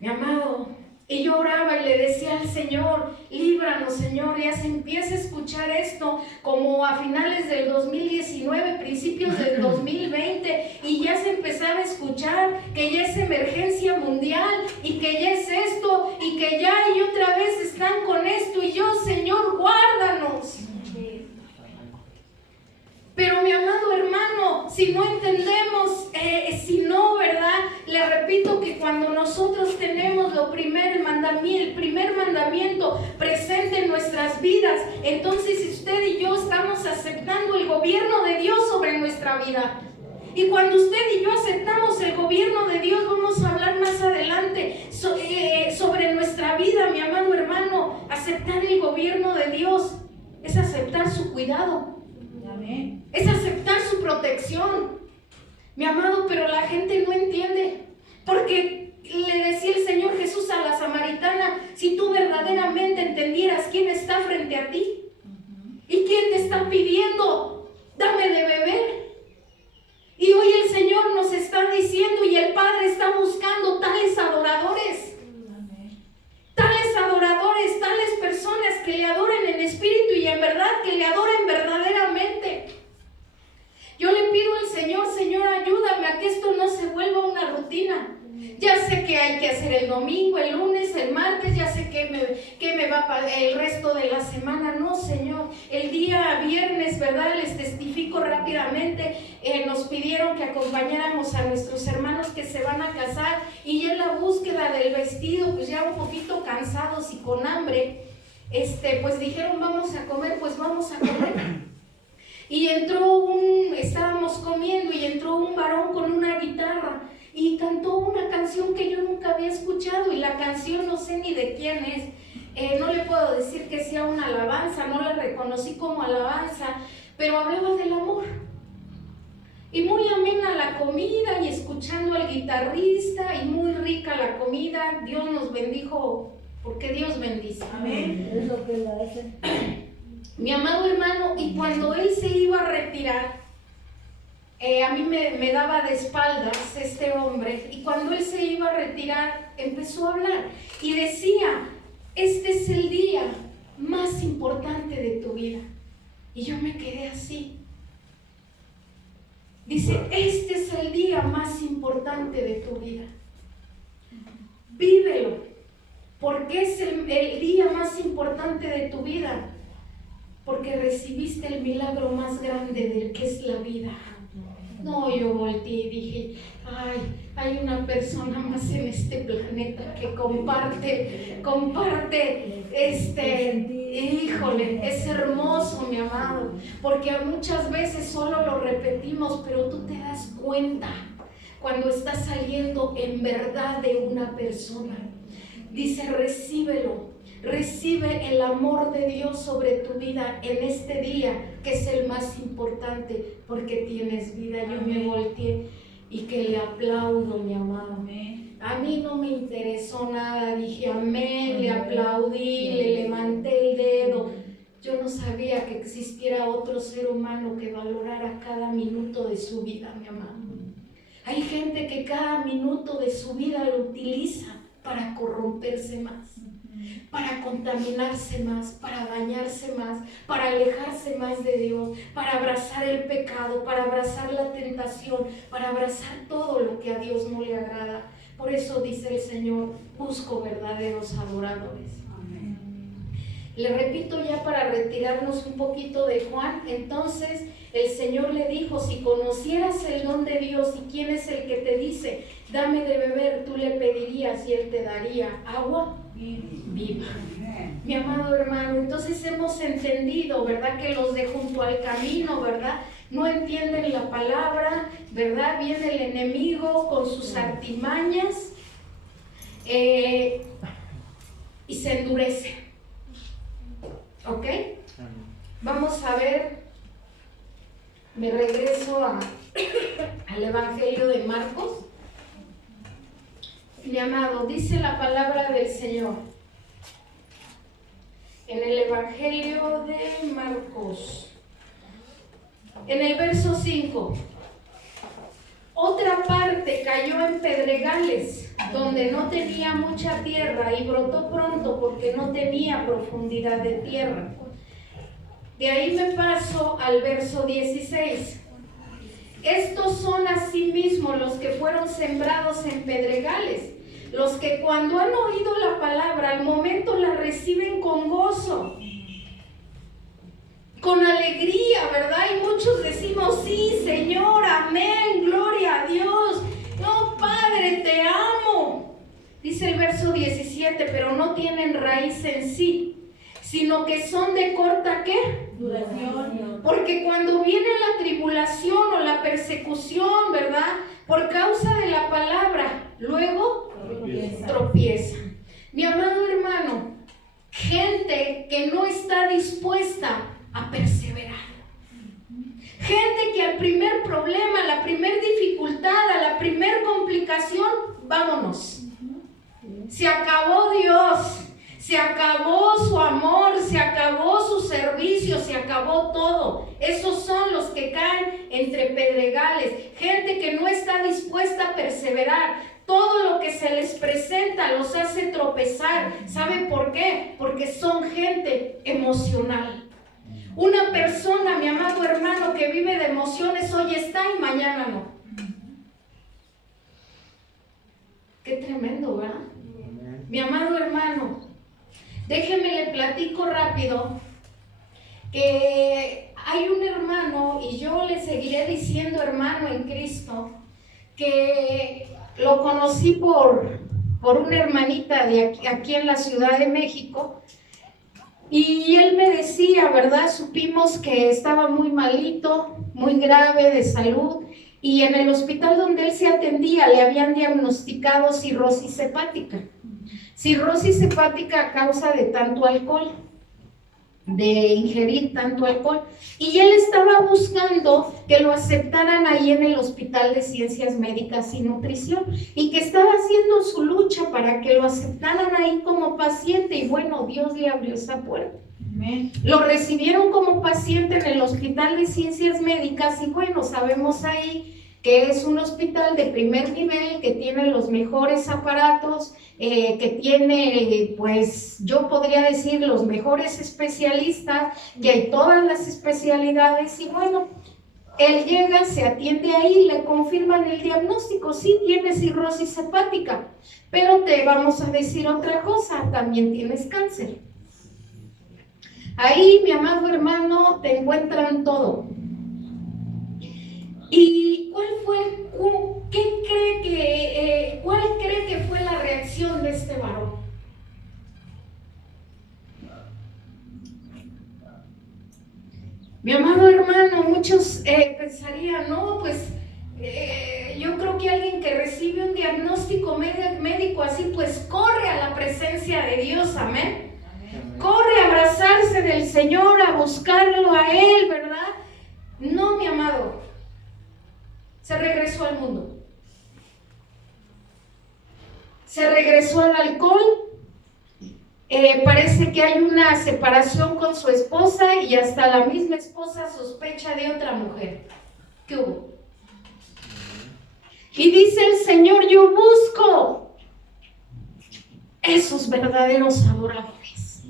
Mi amado, y yo oraba y le decía al Señor: líbranos, Señor. Ya se empieza a escuchar esto como a finales del 2019, principios del 2020, y ya se empezaba a escuchar que ya es emergencia mundial y que ya es esto y que ya y otra vez están con esto, y yo: Señor, guárdanos. Pero mi amado hermano, si no entendemos, si no, ¿verdad? Le repito que cuando nosotros tenemos el primer mandamiento presente en nuestras vidas, entonces usted y yo estamos aceptando el gobierno de Dios sobre nuestra vida. Y cuando usted y yo aceptamos el gobierno de Dios, vamos a hablar más adelante sobre nuestra nuestra vida, mi amado hermano, aceptar el gobierno de Dios es aceptar su cuidado. Amén. Es aceptar su protección. Mi amado, pero la gente no entiende. Porque le decía el Señor Jesús a la samaritana, si tú verdaderamente entendieras quién está frente a ti y quién te está pidiendo, dame de beber. Y hoy el Señor nos está diciendo y el Padre está buscando tales adoradores. Tales personas que le adoren en espíritu y en verdad, que le adoren verdaderamente. Yo le pido al Señor, Señor, ayúdame a que esto no se vuelva una rutina. Ya sé que hay que hacer el domingo, el lunes, el martes, ya sé que me va el resto de la semana. No, Señor, el día viernes, ¿verdad? Les testifico rápidamente, nos pidieron que acompañáramos a nuestros hermanos que se van a casar y en la búsqueda del vestido, pues ya un poquito cansados y con hambre, pues dijeron vamos a comer, pues vamos a comer. Y estábamos comiendo y entró un varón con una guitarra y cantó una canción que yo nunca había escuchado, y la canción no sé ni de quién es, no le puedo decir que sea una alabanza, no la reconocí como alabanza, pero hablaba del amor. Y muy amena la comida y escuchando al guitarrista y muy rica la comida. Dios nos bendijo porque Dios bendice. Amén. Es lo que la hace. Mi amado hermano, y cuando él se iba a retirar, a mí me daba de espaldas este hombre, y cuando él se iba a retirar empezó a hablar y decía, este es el día más importante de tu vida. Y yo me quedé así. Dice, este es el día más importante de tu vida. Vívelo, porque es el día más importante de tu vida, porque recibiste el milagro más grande del que es la vida. No, yo volteé y dije, ay, hay una persona más en este planeta que comparte, híjole, es hermoso, mi amado, porque muchas veces solo lo repetimos, pero tú te das cuenta cuando está saliendo en verdad de una persona. Dice, recíbelo. Recibe el amor de Dios sobre tu vida en este día, que es el más importante, porque tienes vida. Yo me volteé y que le aplaudo, mi amado. A mí no me interesó nada, dije amén, le aplaudí, le levanté el dedo. Yo no sabía que existiera otro ser humano que valorara cada minuto de su vida, mi amado. Hay gente que cada minuto de su vida lo utiliza para corromperse más, para contaminarse más, para dañarse más, para alejarse más de Dios, para abrazar el pecado, para abrazar la tentación, para abrazar todo lo que a Dios no le agrada. Por eso dice el Señor, busco verdaderos adoradores. Amén. Le repito ya para retirarnos un poquito de Juan. Entonces el Señor le dijo, si conocieras el don de Dios y quién es el que te dice, dame de beber, tú le pedirías y Él te daría agua viva. Mi amado hermano, entonces hemos entendido, ¿verdad? Que los de junto al camino, ¿verdad? No entienden la palabra, ¿verdad? Viene el enemigo con sus artimañas y se endurece. ¿Ok? Vamos a ver, me regreso al Evangelio de Marcos. Mi amado, dice la palabra del Señor en el Evangelio de Marcos, en el verso 5. Otra parte cayó en pedregales, donde no tenía mucha tierra, y brotó pronto porque no tenía profundidad de tierra. De ahí me paso al verso 16. Estos son asimismo los que fueron sembrados en pedregales, los que cuando han oído la palabra, al momento la reciben con gozo, con alegría, ¿verdad? Y muchos decimos, sí, Señor, amén, gloria a Dios. No, Padre, te amo. Dice el verso 17, pero no tienen raíz en sí, sino que son de corta, ¿qué? Duración. Porque cuando viene la tribulación o la persecución, ¿verdad? Por causa de la palabra, luego tropiezan. Mi amado hermano, gente que no está dispuesta a perseverar. Gente que al primer problema, a la primer dificultad, a la primer complicación, vámonos. Se acabó Dios, se acabó su amor, se acabó su servicio, se acabó todo. Esos son los que caen entre pedregales. Gente que no está dispuesta a perseverar. Todo lo que se les presenta los hace tropezar. ¿Sabe por qué? Porque son gente emocional. Una persona, mi amado hermano, que vive de emociones, hoy está y mañana no. Qué tremendo, ¿verdad? Mi amado hermano, déjeme le platico rápido que hay un hermano, y yo le seguiré diciendo hermano en Cristo, que lo conocí por una hermanita de aquí en la Ciudad de México. Y él me decía, ¿verdad? Supimos que estaba muy malito, muy grave de salud, y en el hospital donde él se atendía le habían diagnosticado cirrosis hepática. Cirrosis hepática a causa de tanto alcohol, de ingerir tanto alcohol. Y él estaba buscando que lo aceptaran ahí en el Hospital de Ciencias Médicas y Nutrición, y que estaba haciendo su lucha para que lo aceptaran ahí como paciente, y bueno, Dios le abrió esa puerta. Amén. Lo recibieron como paciente en el Hospital de Ciencias Médicas, y bueno, sabemos ahí que es un hospital de primer nivel, que tiene los mejores aparatos, que tiene, pues yo podría decir, los mejores especialistas, que hay todas las especialidades. Y bueno, él llega, se atiende ahí, le confirman el diagnóstico, sí, tiene cirrosis hepática, pero te vamos a decir otra cosa, también tienes cáncer. Ahí, mi amado hermano, te encuentran todo. ¿Y cuál cree que fue la reacción de este varón? Mi amado hermano, muchos pensarían, no, pues yo creo que alguien que recibe un diagnóstico médico así, pues corre a la presencia de Dios, amén. Corre a abrazarse del Señor, a buscarlo a Él, ¿verdad? No, mi amado. Se regresó al mundo. Se regresó al alcohol. Parece que hay una separación con su esposa, y hasta la misma esposa sospecha de otra mujer. ¿Qué hubo? Y dice el Señor, yo busco esos verdaderos adoradores.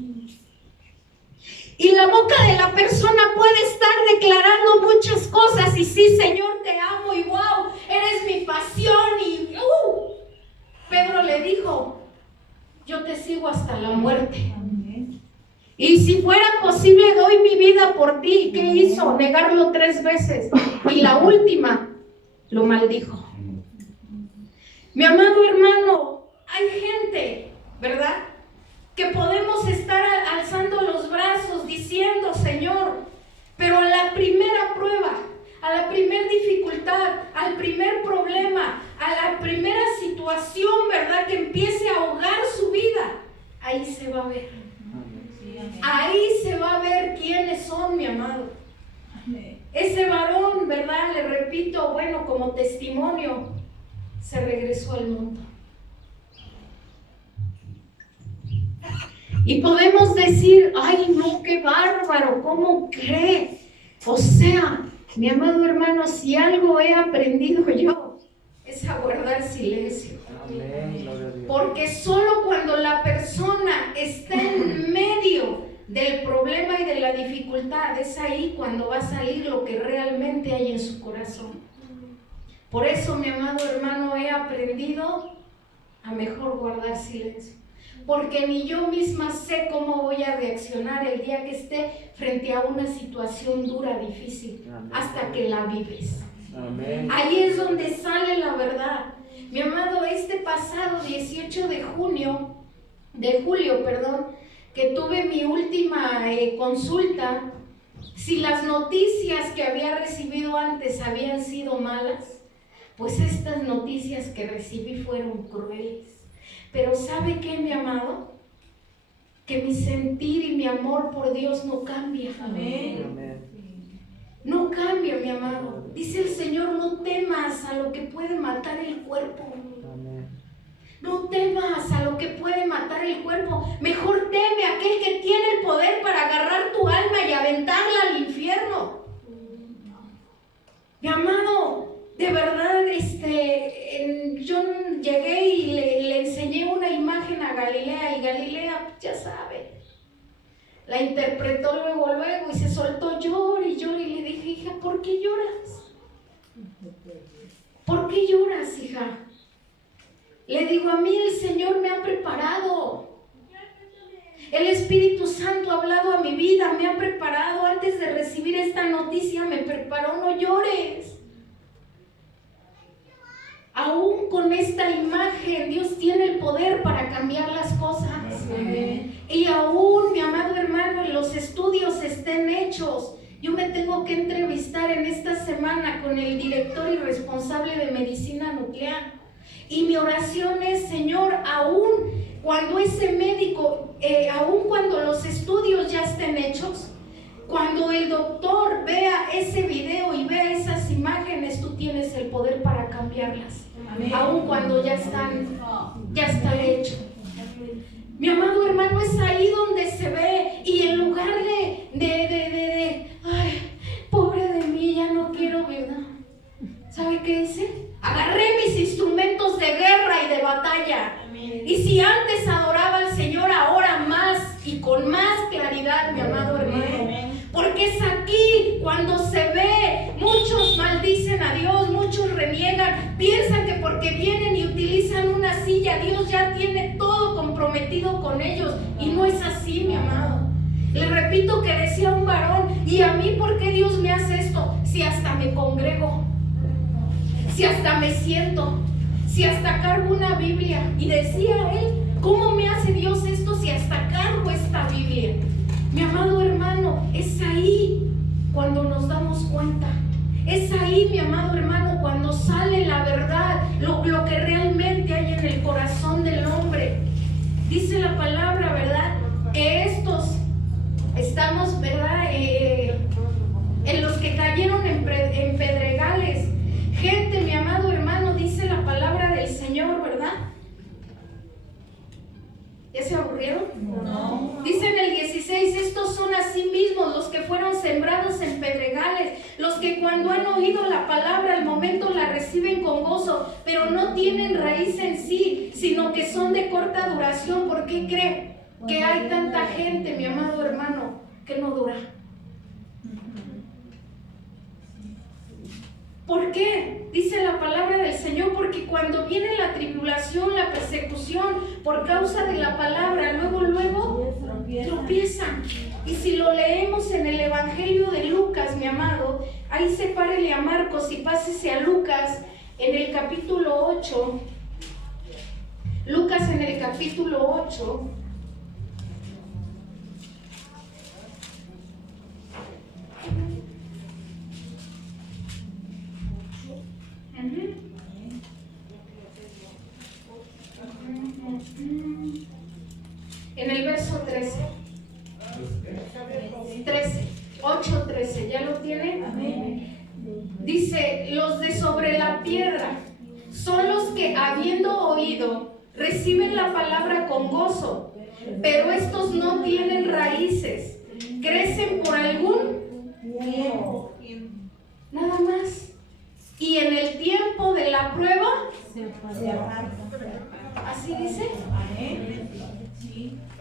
Y la boca de la persona puede estar declarando muchas cosas, y sí, Señor, te amo, y wow, eres mi pasión, y Pedro le dijo, yo te sigo hasta la muerte. Y si fuera posible, doy mi vida por ti. ¿Qué hizo? Negarlo 3 veces. Y la última, lo maldijo. Mi amado hermano, hay gente, ¿verdad?, que podemos estar alzando los brazos diciendo, Señor, pero a la primera prueba, a la primera dificultad, al primer problema, a la primera situación, ¿verdad?, que empiece a ahogar su vida, ahí se va a ver. Ahí se va a ver quiénes son, mi amado. Ese varón, ¿verdad?, le repito, bueno, como testimonio, se regresó al mundo. Y podemos decir, ay no, qué bárbaro, ¿cómo cree? O sea, mi amado hermano, si algo he aprendido yo, es a guardar silencio. Porque solo cuando la persona está en medio del problema y de la dificultad, es ahí cuando va a salir lo que realmente hay en su corazón. Por eso, mi amado hermano, he aprendido a mejor guardar silencio. Porque ni yo misma sé cómo voy a reaccionar el día que esté frente a una situación dura, difícil, hasta que la vives. Amén. Ahí es donde sale la verdad. Mi amado, este pasado 18 de julio, que tuve mi última consulta, si las noticias que había recibido antes habían sido malas, pues estas noticias que recibí fueron crueles. Pero ¿sabe qué, mi amado? Que mi sentir y mi amor por Dios no cambia. Amén. No cambia, mi amado. Dice el Señor, no temas a lo que puede matar el cuerpo. No temas a lo que puede matar el cuerpo. Mejor teme a aquel que tiene el poder para agarrar tu alma y aventarla al infierno. Mi amado, de verdad, yo llegué y le enseñé una imagen a Galilea, y Galilea, ya sabe, la interpretó luego y se soltó llor y llor, y le dije, hija, ¿por qué lloras? ¿Por qué lloras, hija? Le digo, a mí el Señor me ha preparado. El Espíritu Santo ha hablado a mi vida, me ha preparado. Antes de recibir esta noticia me preparó, no llores. Aún con esta imagen, Dios tiene el poder para cambiar las cosas. Amén. Y aún, mi amado hermano, los estudios estén hechos. Yo me tengo que entrevistar en esta semana con el director y responsable de medicina nuclear. Y mi oración es, Señor, aún cuando ese médico, aún cuando los estudios ya estén hechos, cuando el doctor vea ese video y vea esas imágenes, tú tienes el poder para cambiarlas. Amén. Aún cuando ya está hecho. Mi amado hermano, es ahí donde se ve, y en lugar de ay, pobre de mí, ya no quiero, ¿verdad? ¿Sabe qué hice? Agarré mis instrumentos de guerra y de batalla. Amén. Y si antes adoraba al Señor, ahora más y con más claridad, mi amado hermano. Amén. Porque es aquí cuando se ve, muchos maldicen a Dios, muchos reniegan, piensan que porque vienen y utilizan una silla, Dios ya tiene todo comprometido con ellos. Y no es así, mi amado. Le repito que decía un varón, ¿y a mí por qué Dios me hace esto? Si hasta me congrego, si hasta me siento, si hasta cargo una Biblia. Y decía él, ¿cómo me hace Dios esto si hasta cargo esta Biblia? Mi amado hermano, es ahí cuando nos damos cuenta. Es ahí, mi amado hermano, cuando sale la verdad, lo que realmente hay en el corazón del hombre. Dice la palabra, ¿verdad? Que estamos, ¿verdad? En los que cayeron en pedregales. Gente, mi amado hermano, dice la palabra del Señor, ¿verdad? ¿Ya se aburrieron? No. Dice en el 16, estos son así mismos los que fueron sembrados en pedregales, los que cuando han oído la palabra al momento la reciben con gozo, pero no tienen raíz en sí, sino que son de corta duración. ¿Por qué cree que hay tanta gente, mi amado hermano, que no dura? ¿Por qué? Dice la palabra del Señor, porque cuando viene la tribulación, la persecución por causa de la palabra, luego tropiezan. Y si lo leemos en el Evangelio de Lucas, mi amado, ahí sepárele a Marcos y pásese a Lucas en el capítulo 8. Lucas en el capítulo 8. En el verso 13. 8:13, ¿ya lo tiene? Amén. Dice, los de sobre la piedra son los que, habiendo oído, reciben la palabra con gozo, pero estos no tienen raíces, crecen por algún tiempo, nada más. Y en el tiempo de la prueba se apartan. ¿Así dice?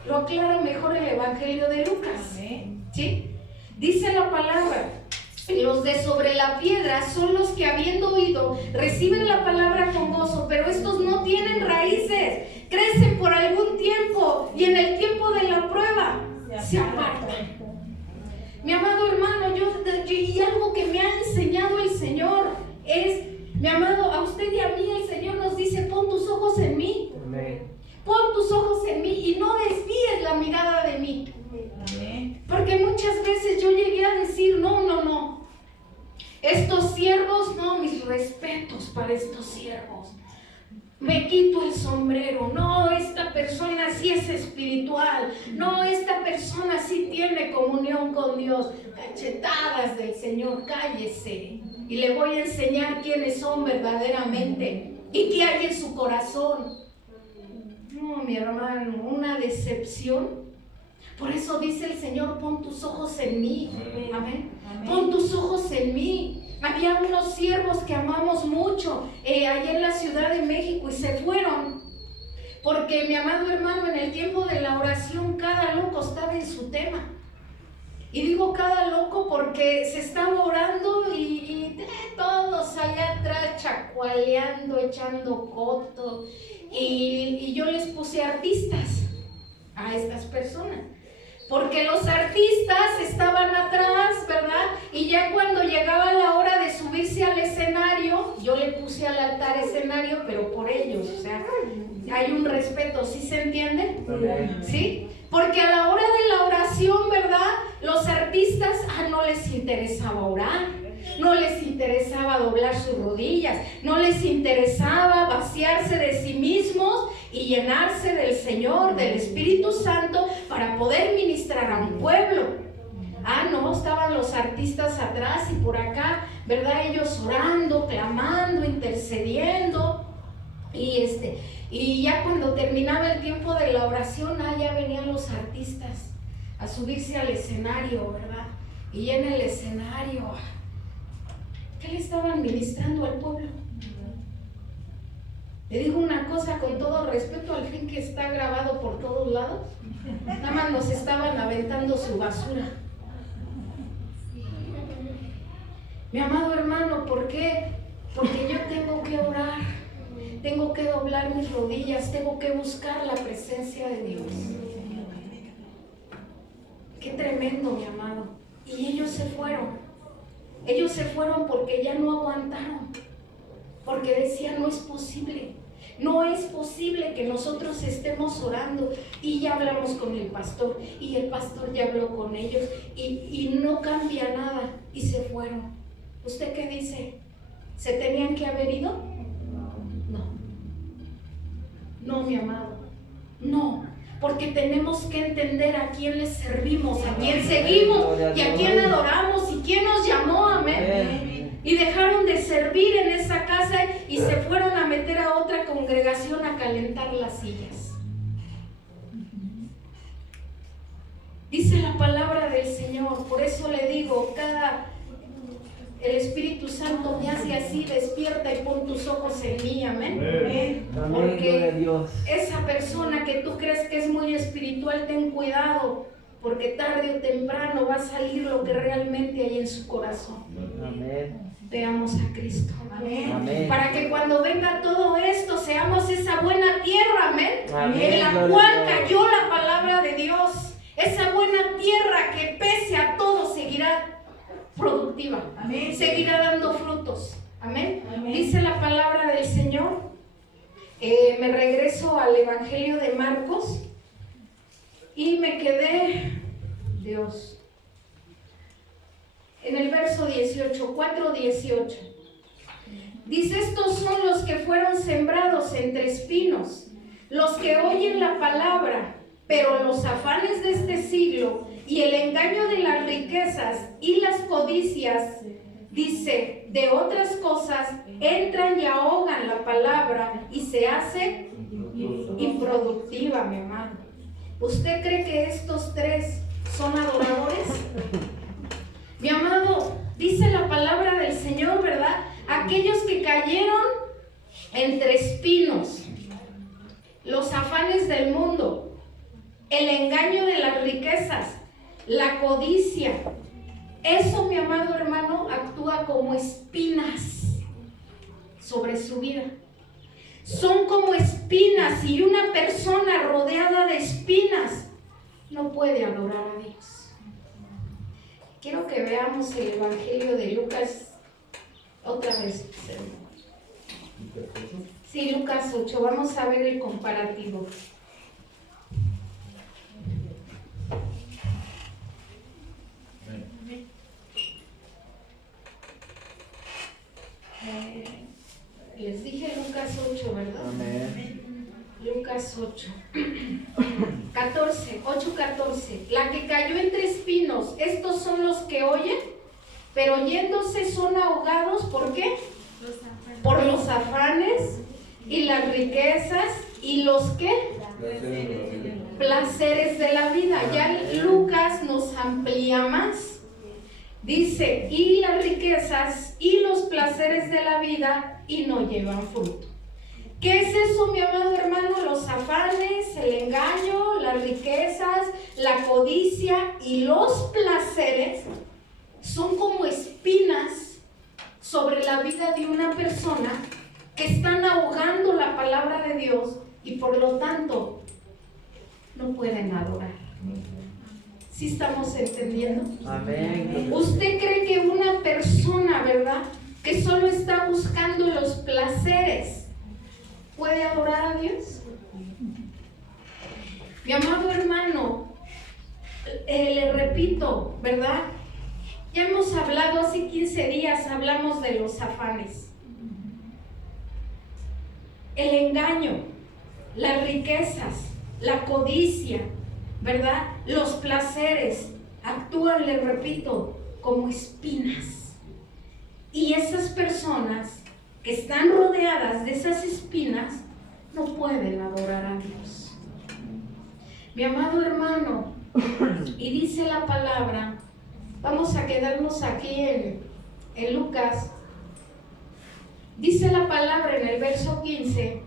Lo aclara mejor el Evangelio de Lucas. ¿Sí? Dice la palabra, los de sobre la piedra son los que, habiendo oído, reciben la palabra con gozo, pero estos no tienen raíces, crecen por algún tiempo y en el tiempo de la prueba se apartan. Mi amado hermano, y algo que me ha enseñado el Señor es, mi amado, a usted y a mí el Señor nos dice, pon tus ojos en mí. Pon tus ojos en mí y no desvíes la mirada de mí. Porque muchas veces yo llegué a decir, no, estos siervos, no, mis respetos para estos siervos. me quito el sombrero. No, esta persona sí es espiritual. No, esta persona sí tiene comunión con Dios. Cachetadas del Señor, cállese. Y le voy a enseñar quiénes son verdaderamente y qué hay en su corazón. No, mi hermano, una decepción. Por eso dice el Señor, pon tus ojos en mí. Amén. Pon tus ojos en mí. Había unos siervos que amamos mucho allá en la Ciudad de México y se fueron. Porque mi amado hermano, en el tiempo de la oración, cada loco estaba en su tema. Y digo cada loco porque se estaba orando y todos allá atrás chacualeando, echando coto. Y yo les puse artistas a estas personas. Porque los artistas estaban atrás, ¿verdad? Y ya cuando llegaba la hora de subirse al escenario, yo le puse al altar escenario, pero por ellos, o sea, hay un respeto, ¿sí se entiende? ¿Sí? Porque a la hora de la oración, ¿verdad? Los artistas, no les interesaba orar, no les interesaba doblar sus rodillas, no les interesaba vaciarse de sí mismos y llenarse del Señor, del Espíritu Santo, para poder ministrar a un pueblo. No, estaban los artistas atrás y por acá, ¿verdad? Ellos orando, clamando, intercediendo. Y ya cuando terminaba el tiempo de la oración, ya venían los artistas a subirse al escenario, ¿verdad? Y en el escenario, ¿qué le estaban ministrando al pueblo? Le digo una cosa con todo respeto, al fin que está grabado por todos lados. Nada más nos estaban aventando su basura. Mi amado hermano, ¿por qué? Porque yo tengo que orar, tengo que doblar mis rodillas, tengo que buscar la presencia de Dios. Qué tremendo, mi amado. Y ellos se fueron. Ellos se fueron porque ya no aguantaron. Porque decían, no es posible. No es posible que nosotros estemos orando y ya hablamos con el pastor y el pastor ya habló con ellos y no cambia nada y se fueron. ¿Usted qué dice? ¿Se tenían que haber ido? No. No, mi amado. No. Porque tenemos que entender a quién les servimos, a quién seguimos y a quién adoramos y quién nos llamó. Amén. Y dejaron de servir en esa casa y se fueron a meter a otra congregación a calentar las sillas. Dice la palabra del Señor, por eso le digo, el Espíritu Santo me hace así, despierta y pon tus ojos en mí, amén. Porque esa persona que tú crees que es muy espiritual, ten cuidado, porque tarde o temprano va a salir lo que realmente hay en su corazón. Amén. Veamos a Cristo. Amén. Para que cuando venga todo esto seamos esa buena tierra, amén. En la cual cayó la palabra de Dios. Esa buena tierra que pese a todo seguirá productiva. Amén. Seguirá dando frutos. Amén. Amén. Dice la palabra del Señor. Me regreso al Evangelio de Marcos y me quedé, Dios, en el verso 18, 4:18. Dice, estos son los que fueron sembrados entre espinos, los que oyen la palabra, pero los afanes de este siglo y el engaño de las riquezas y las codicias, dice, de otras cosas, entran y ahogan la palabra y se hace improductiva, mi hermano. ¿Usted cree que estos tres son adoradores? Mi amado, dice la palabra del Señor, ¿verdad? Aquellos que cayeron entre espinos, los afanes del mundo, el engaño de las riquezas, la codicia. Eso, mi amado hermano, actúa como espinas sobre su vida. Son como espinas y una persona rodeada de espinas no puede adorar a Dios. Quiero que veamos el Evangelio de Lucas otra vez. Sí, Lucas 8. Vamos a ver el comparativo. Les dije Lucas 8, ¿verdad? Amén. Lucas 8. 8:14. La que cayó entre espinos, estos son los que oyen, pero oyéndose son ahogados, ¿por qué? Por los afanes y las riquezas y los ¿qué? Placeres de la vida. Ya Lucas nos amplía más. Dice, y las riquezas y los placeres de la vida y no llevan fruto. ¿Qué es eso, mi amado hermano? Los afanes, el engaño, las riquezas, la codicia y los placeres son como espinas sobre la vida de una persona que están ahogando la palabra de Dios y por lo tanto no pueden adorar. ¿Sí estamos entendiendo? Amén. ¿Usted cree que una persona, verdad, que solo está buscando los placeres puede adorar a Dios? Mi amado hermano, le repito, ¿verdad? Ya hemos hablado hace 15 días, hablamos de los afanes, el engaño, las riquezas, la codicia, ¿verdad? Los placeres actúan, les repito, como espinas. Y esas personas que están rodeadas de esas espinas no pueden adorar a Dios. Mi amado hermano, y dice la palabra, vamos a quedarnos aquí en Lucas, dice la palabra en el verso 15,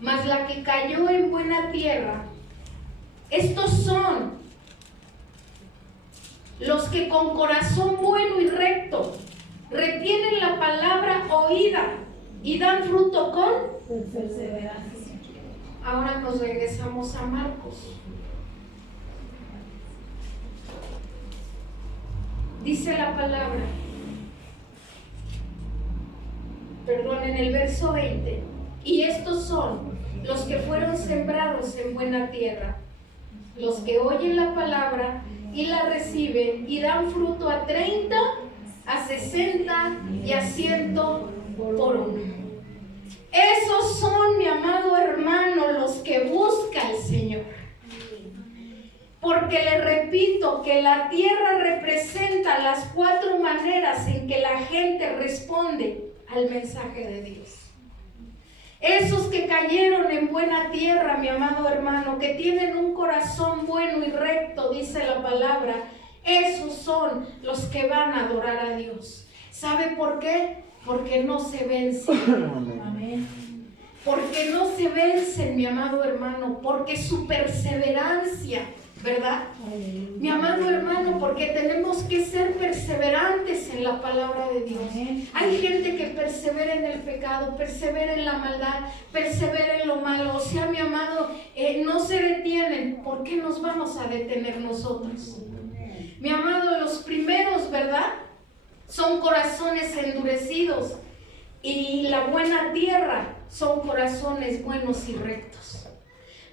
mas la que cayó en buena tierra, estos son los que con corazón bueno y recto retienen la palabra oída y dan fruto con perseverancia. Ahora nos regresamos a Marcos. Dice la palabra, perdón, en el verso 20, y estos son los que fueron sembrados en buena tierra, los que oyen la palabra y la reciben y dan fruto a 30, a 60 y a 100 por uno. Esos son, mi amado hermano, los que busca el Señor. Porque le repito que la tierra representa las 4 maneras en que la gente responde al mensaje de Dios. Esos que cayeron en buena tierra, mi amado hermano, que tienen un corazón bueno y recto, dice la palabra, esos son los que van a adorar a Dios. ¿Sabe por qué? Porque no se vencen. Amén. Porque no se vencen, mi amado hermano, porque su perseverancia, ¿verdad? Mi amado hermano, porque tenemos que ser perseverantes en la palabra de Dios. Hay gente que persevera en el pecado, persevera en la maldad, persevera en lo malo. O sea, mi amado, no se detienen. ¿Por qué nos vamos a detener nosotros? Mi amado, los primeros, ¿verdad? Son corazones endurecidos. Y la buena tierra son corazones buenos y rectos.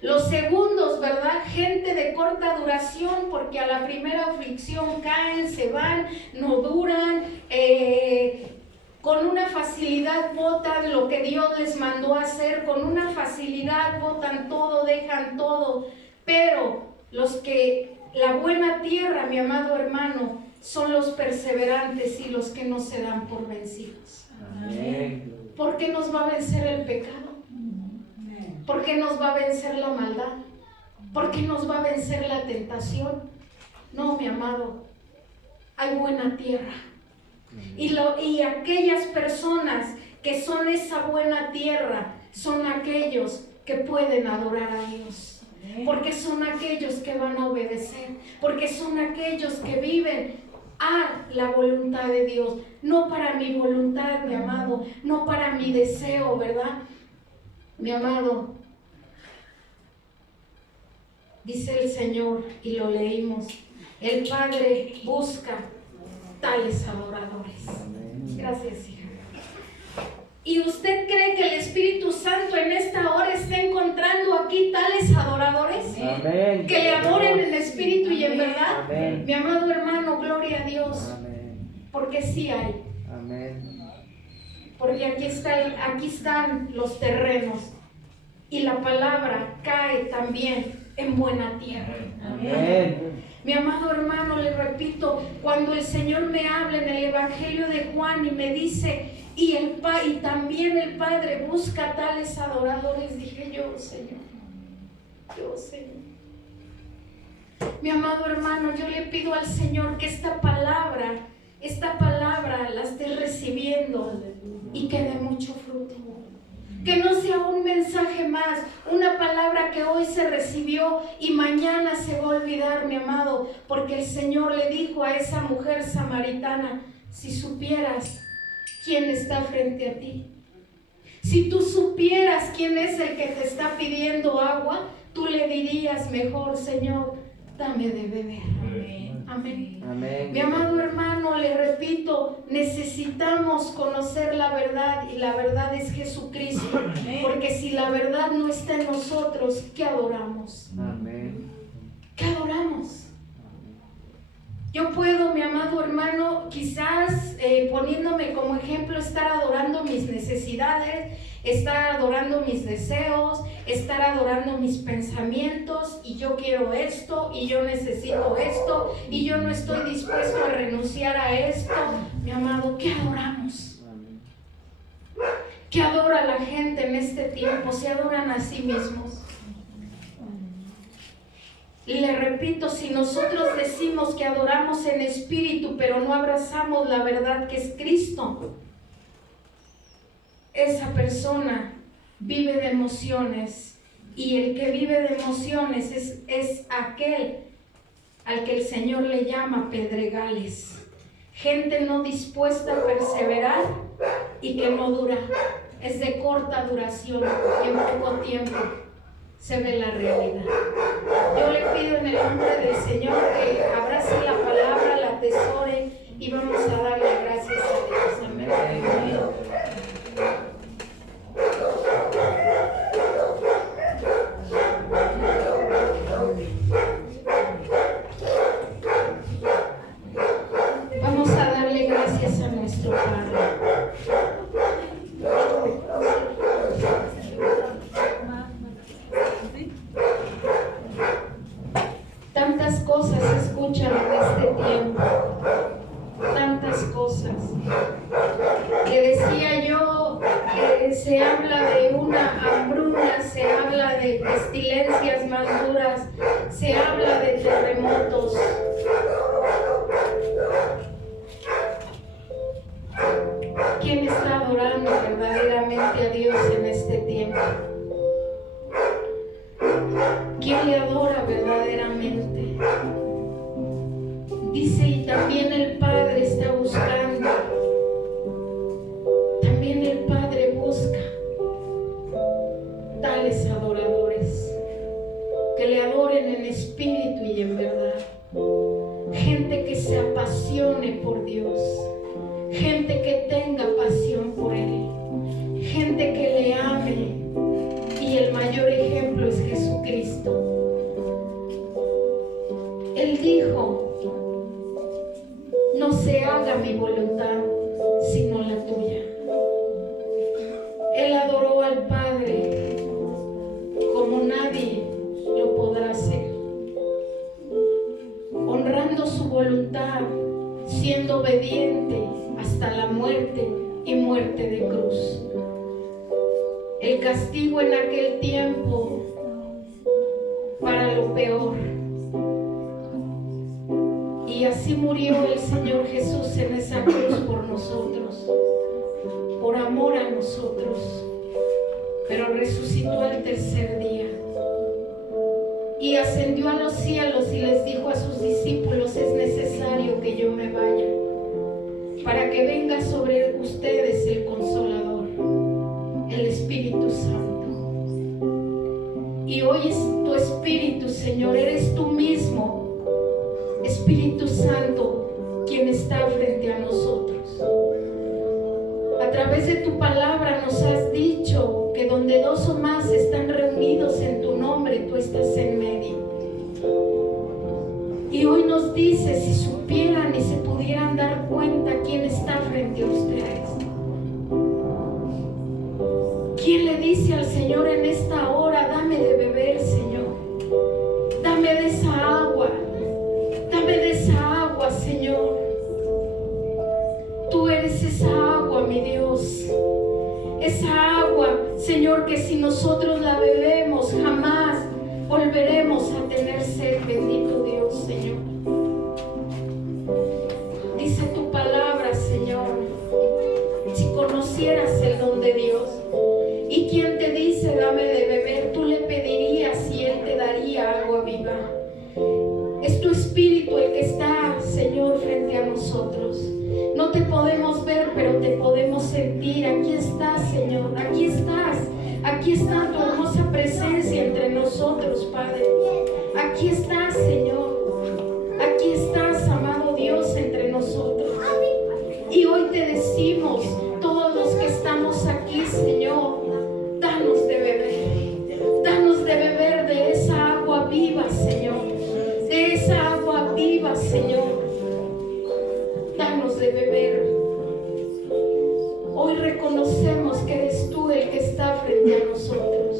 Los segundos, ¿verdad? Gente de corta duración, porque a la primera aflicción caen, se van, no duran, con una facilidad botan lo que Dios les mandó a hacer, con una facilidad botan todo, dejan todo. Pero los que, la buena tierra, mi amado hermano, son los perseverantes y los que no se dan por vencidos. Amén. ¿Por qué nos va a vencer el pecado? ¿Por qué nos va a vencer la maldad? ¿Por qué nos va a vencer la tentación? No, mi amado, hay buena tierra. Y aquellas personas que son esa buena tierra son aquellos que pueden adorar a Dios. Porque son aquellos que van a obedecer. Porque son aquellos que viven a la voluntad de Dios. No para mi voluntad, mi amado. No para mi deseo, ¿verdad? Mi amado, dice el Señor, y lo leímos, el Padre busca tales adoradores. Gracias, hija. ¿Y usted cree que el Espíritu Santo en esta hora está encontrando aquí tales adoradores? Amén. Que le adoren en espíritu y en verdad. Amén. Mi amado hermano, gloria a Dios. Amén. Porque sí hay. Amén. porque aquí están los terrenos y la palabra cae también en buena tierra. Amén. Mi amado hermano, le repito, cuando el Señor me habla en el Evangelio de Juan y me dice, y también el Padre busca tales adoradores, dije yo, Señor. Mi amado hermano, yo le pido al Señor que esta palabra la esté recibiendo y que dé mucho fruto. Que no sea un mensaje más, una palabra que hoy se recibió y mañana se va a olvidar, mi amado, porque el Señor le dijo a esa mujer samaritana, si supieras quién está frente a ti, si tú supieras quién es el que te está pidiendo agua, tú le dirías mejor, Señor, dame de beber. Amén. Amén. Amén. Mi amado hermano, le repito, necesitamos conocer la verdad y la verdad es Jesucristo. Porque si la verdad no está en nosotros, ¿qué adoramos? Amén. ¿Qué adoramos? Yo puedo, mi amado hermano, quizás poniéndome como ejemplo, estar adorando mis necesidades, estar adorando mis deseos, estar adorando mis pensamientos, y yo quiero esto, y yo necesito esto, y yo no estoy dispuesto a renunciar a esto. Mi amado, ¿qué adoramos? ¿Qué adora la gente en este tiempo? Se adoran a sí mismos. Le repito, si nosotros decimos que adoramos en espíritu, pero no abrazamos la verdad que es Cristo, esa persona vive de emociones, y el que vive de emociones es aquel al que el Señor le llama pedregales. Gente no dispuesta a perseverar y que no dura, es de corta duración y en poco tiempo se ve la realidad. Yo le pido en el nombre del Señor que abrace la palabra, la atesore y vamos a darle gracias a Dios. Amén. Vamos a darle gracias a nuestro Padre. Tantas cosas se escuchan en este tiempo, tantas cosas. Que decía yo, se habla de una hambruna, se habla de pestilencias más duras, se habla de terremotos. ¿Quién está adorando verdaderamente a Dios en este tiempo? ¿Quién le adora verdaderamente? Dice, y también el Padre está buscando. También el Padre busca tales adoradores que le adoren en espíritu y en verdad. Gente que se apasione por Dios, gente que tenga pasión por Él, gente que le ame, y el mayor ejemplo es Jesucristo. Él dijo, no se haga mi voluntad sino la tuya. Él adoró al Padre como nadie lo podrá hacer, honrando su voluntad, siendo obediente hasta la muerte y muerte de cruz. El castigo en aquel tiempo para lo peor. Y así murió el Señor Jesús en esa cruz por nosotros, por amor a nosotros, pero resucitó al tercer día y ascendió a los cielos y les dijo a sus discípulos, es necesario que yo me vaya para que venga sobre ustedes el Consolador, el Espíritu Santo. Y hoy es tu Espíritu, Señor, eres tú mismo, Espíritu Santo, quien está frente a nosotros. A través de tu palabra nos has dicho que donde dos o más están reunidos en tu nombre, tú estás en medio. Y hoy nos dice, si supieran y se pudieran dar cuenta quién está frente a ustedes. es esa agua, mi Dios. Esa agua, Señor, que si nosotros la bebemos jamás volveremos a tener sed, bendito Dios, Señor. Dice tu palabra, Señor, si conocieras el don de Dios, y quien te dice dame de beber, tú le pedirías y Él te daría agua viva. Es tu espíritu el que está, Señor, frente a nosotros. No te podemos ver, pero te podemos sentir. Aquí estás, Señor, aquí estás. Aquí está tu hermosa presencia entre nosotros, Padre. Aquí estás, Señor. Aquí estás, amado Dios, entre nosotros. Y hoy te decimos, todos los que estamos aquí, Señor, danos de beber. Danos de beber de esa agua viva, Señor. De esa agua viva, Señor. Danos de beber. Hoy reconocemos que eres tú el que está frente a nosotros.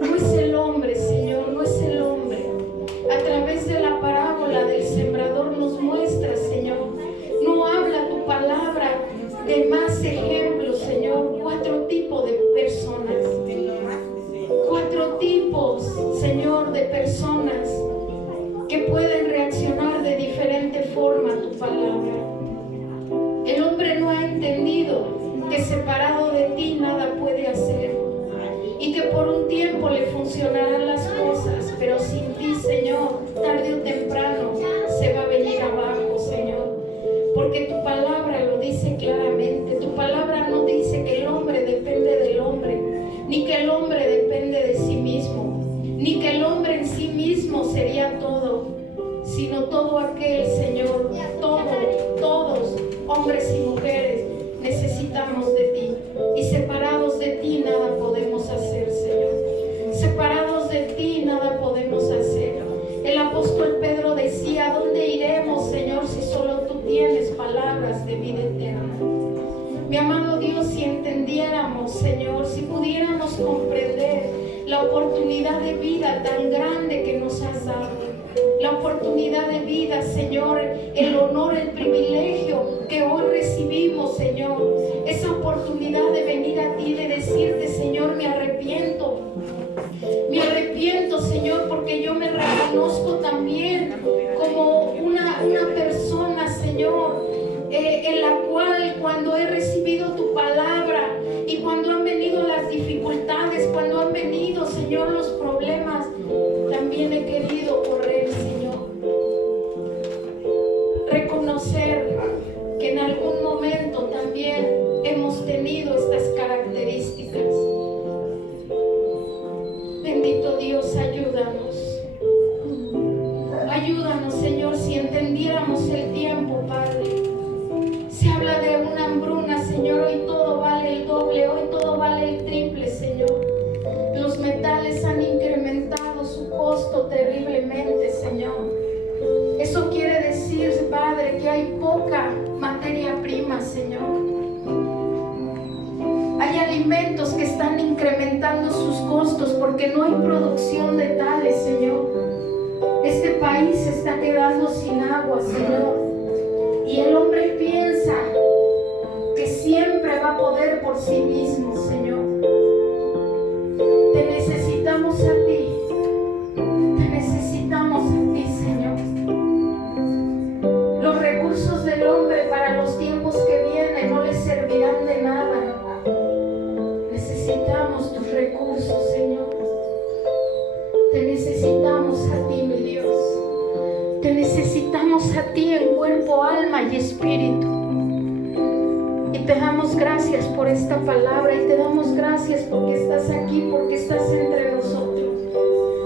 No es el hombre, Señor, no es el hombre. A través de la parábola del sembrador nos muestra, Señor. No habla tu palabra de más ejemplos, Señor. 4 tipos de personas. 4 tipos, Señor, de personas que pueden reaccionar de diferente forma a tu palabra. El hombre no ha entendido que separado de ti nada puede hacer y que por un tiempo le funcionarán las cosas, pero sin ti, Señor, tarde o temprano se va a venir abajo, Señor, porque tu palabra lo dice claramente. Tu palabra no dice que el hombre depende del hombre, ni que el hombre depende de sí mismo, ni que el hombre en sí mismo sería todo, sino todo aquel, Señor, todos, hombres y mujeres, necesitamos de ti, y separados de ti nada podemos hacer, Señor. Separados de ti nada podemos hacer. El apóstol Pedro decía, ¿dónde iremos, Señor, si solo tú tienes palabras de vida eterna? Mi amado Dios, si entendiéramos, Señor, si pudiéramos comprender la oportunidad de vida tan grande que nos has dado, la oportunidad de vida, Señor, el honor, el privilegio que hoy recibimos, Señor, esa oportunidad de venir a ti, de decirte, Señor, me arrepiento, Señor, porque yo me reconozco también como una persona, Señor, en la cual cuando he recibido tu palabra y cuando han venido las dificultades, cuando han venido, Señor, los problemas, también he querido correr, Señor. Reconocer que en algún momento también hemos tenido estas características. Bendito Dios, ayúdanos. Ayúdanos, Señor, si entendiéramos el tiempo, Padre. Se habla de una hambruna, Señor, hoy todo vale el doble, hoy todo vale el triple, Señor. Los metales han incrementado su costo terriblemente, Señor. Eso quiere decir, Padre, que hay poca materia prima, Señor. Hay alimentos que están incrementando sus costos porque no hay producción de tales, Señor. Este país se está quedando sin agua, Señor. Y el hombre piensa que siempre va a poder por sí mismo, Señor. Te necesitamos a ti. Te necesitamos a ti, Señor. Los recursos del hombre para los tiempos que vienen no les servirán de nada. Necesitamos tus recursos, Señor. Te necesitamos a ti, mi Dios. Te necesitamos a ti en cuerpo, alma y espíritu. Y te damos gracias por esta palabra y te damos gracias porque estás aquí, porque estás entre nosotros.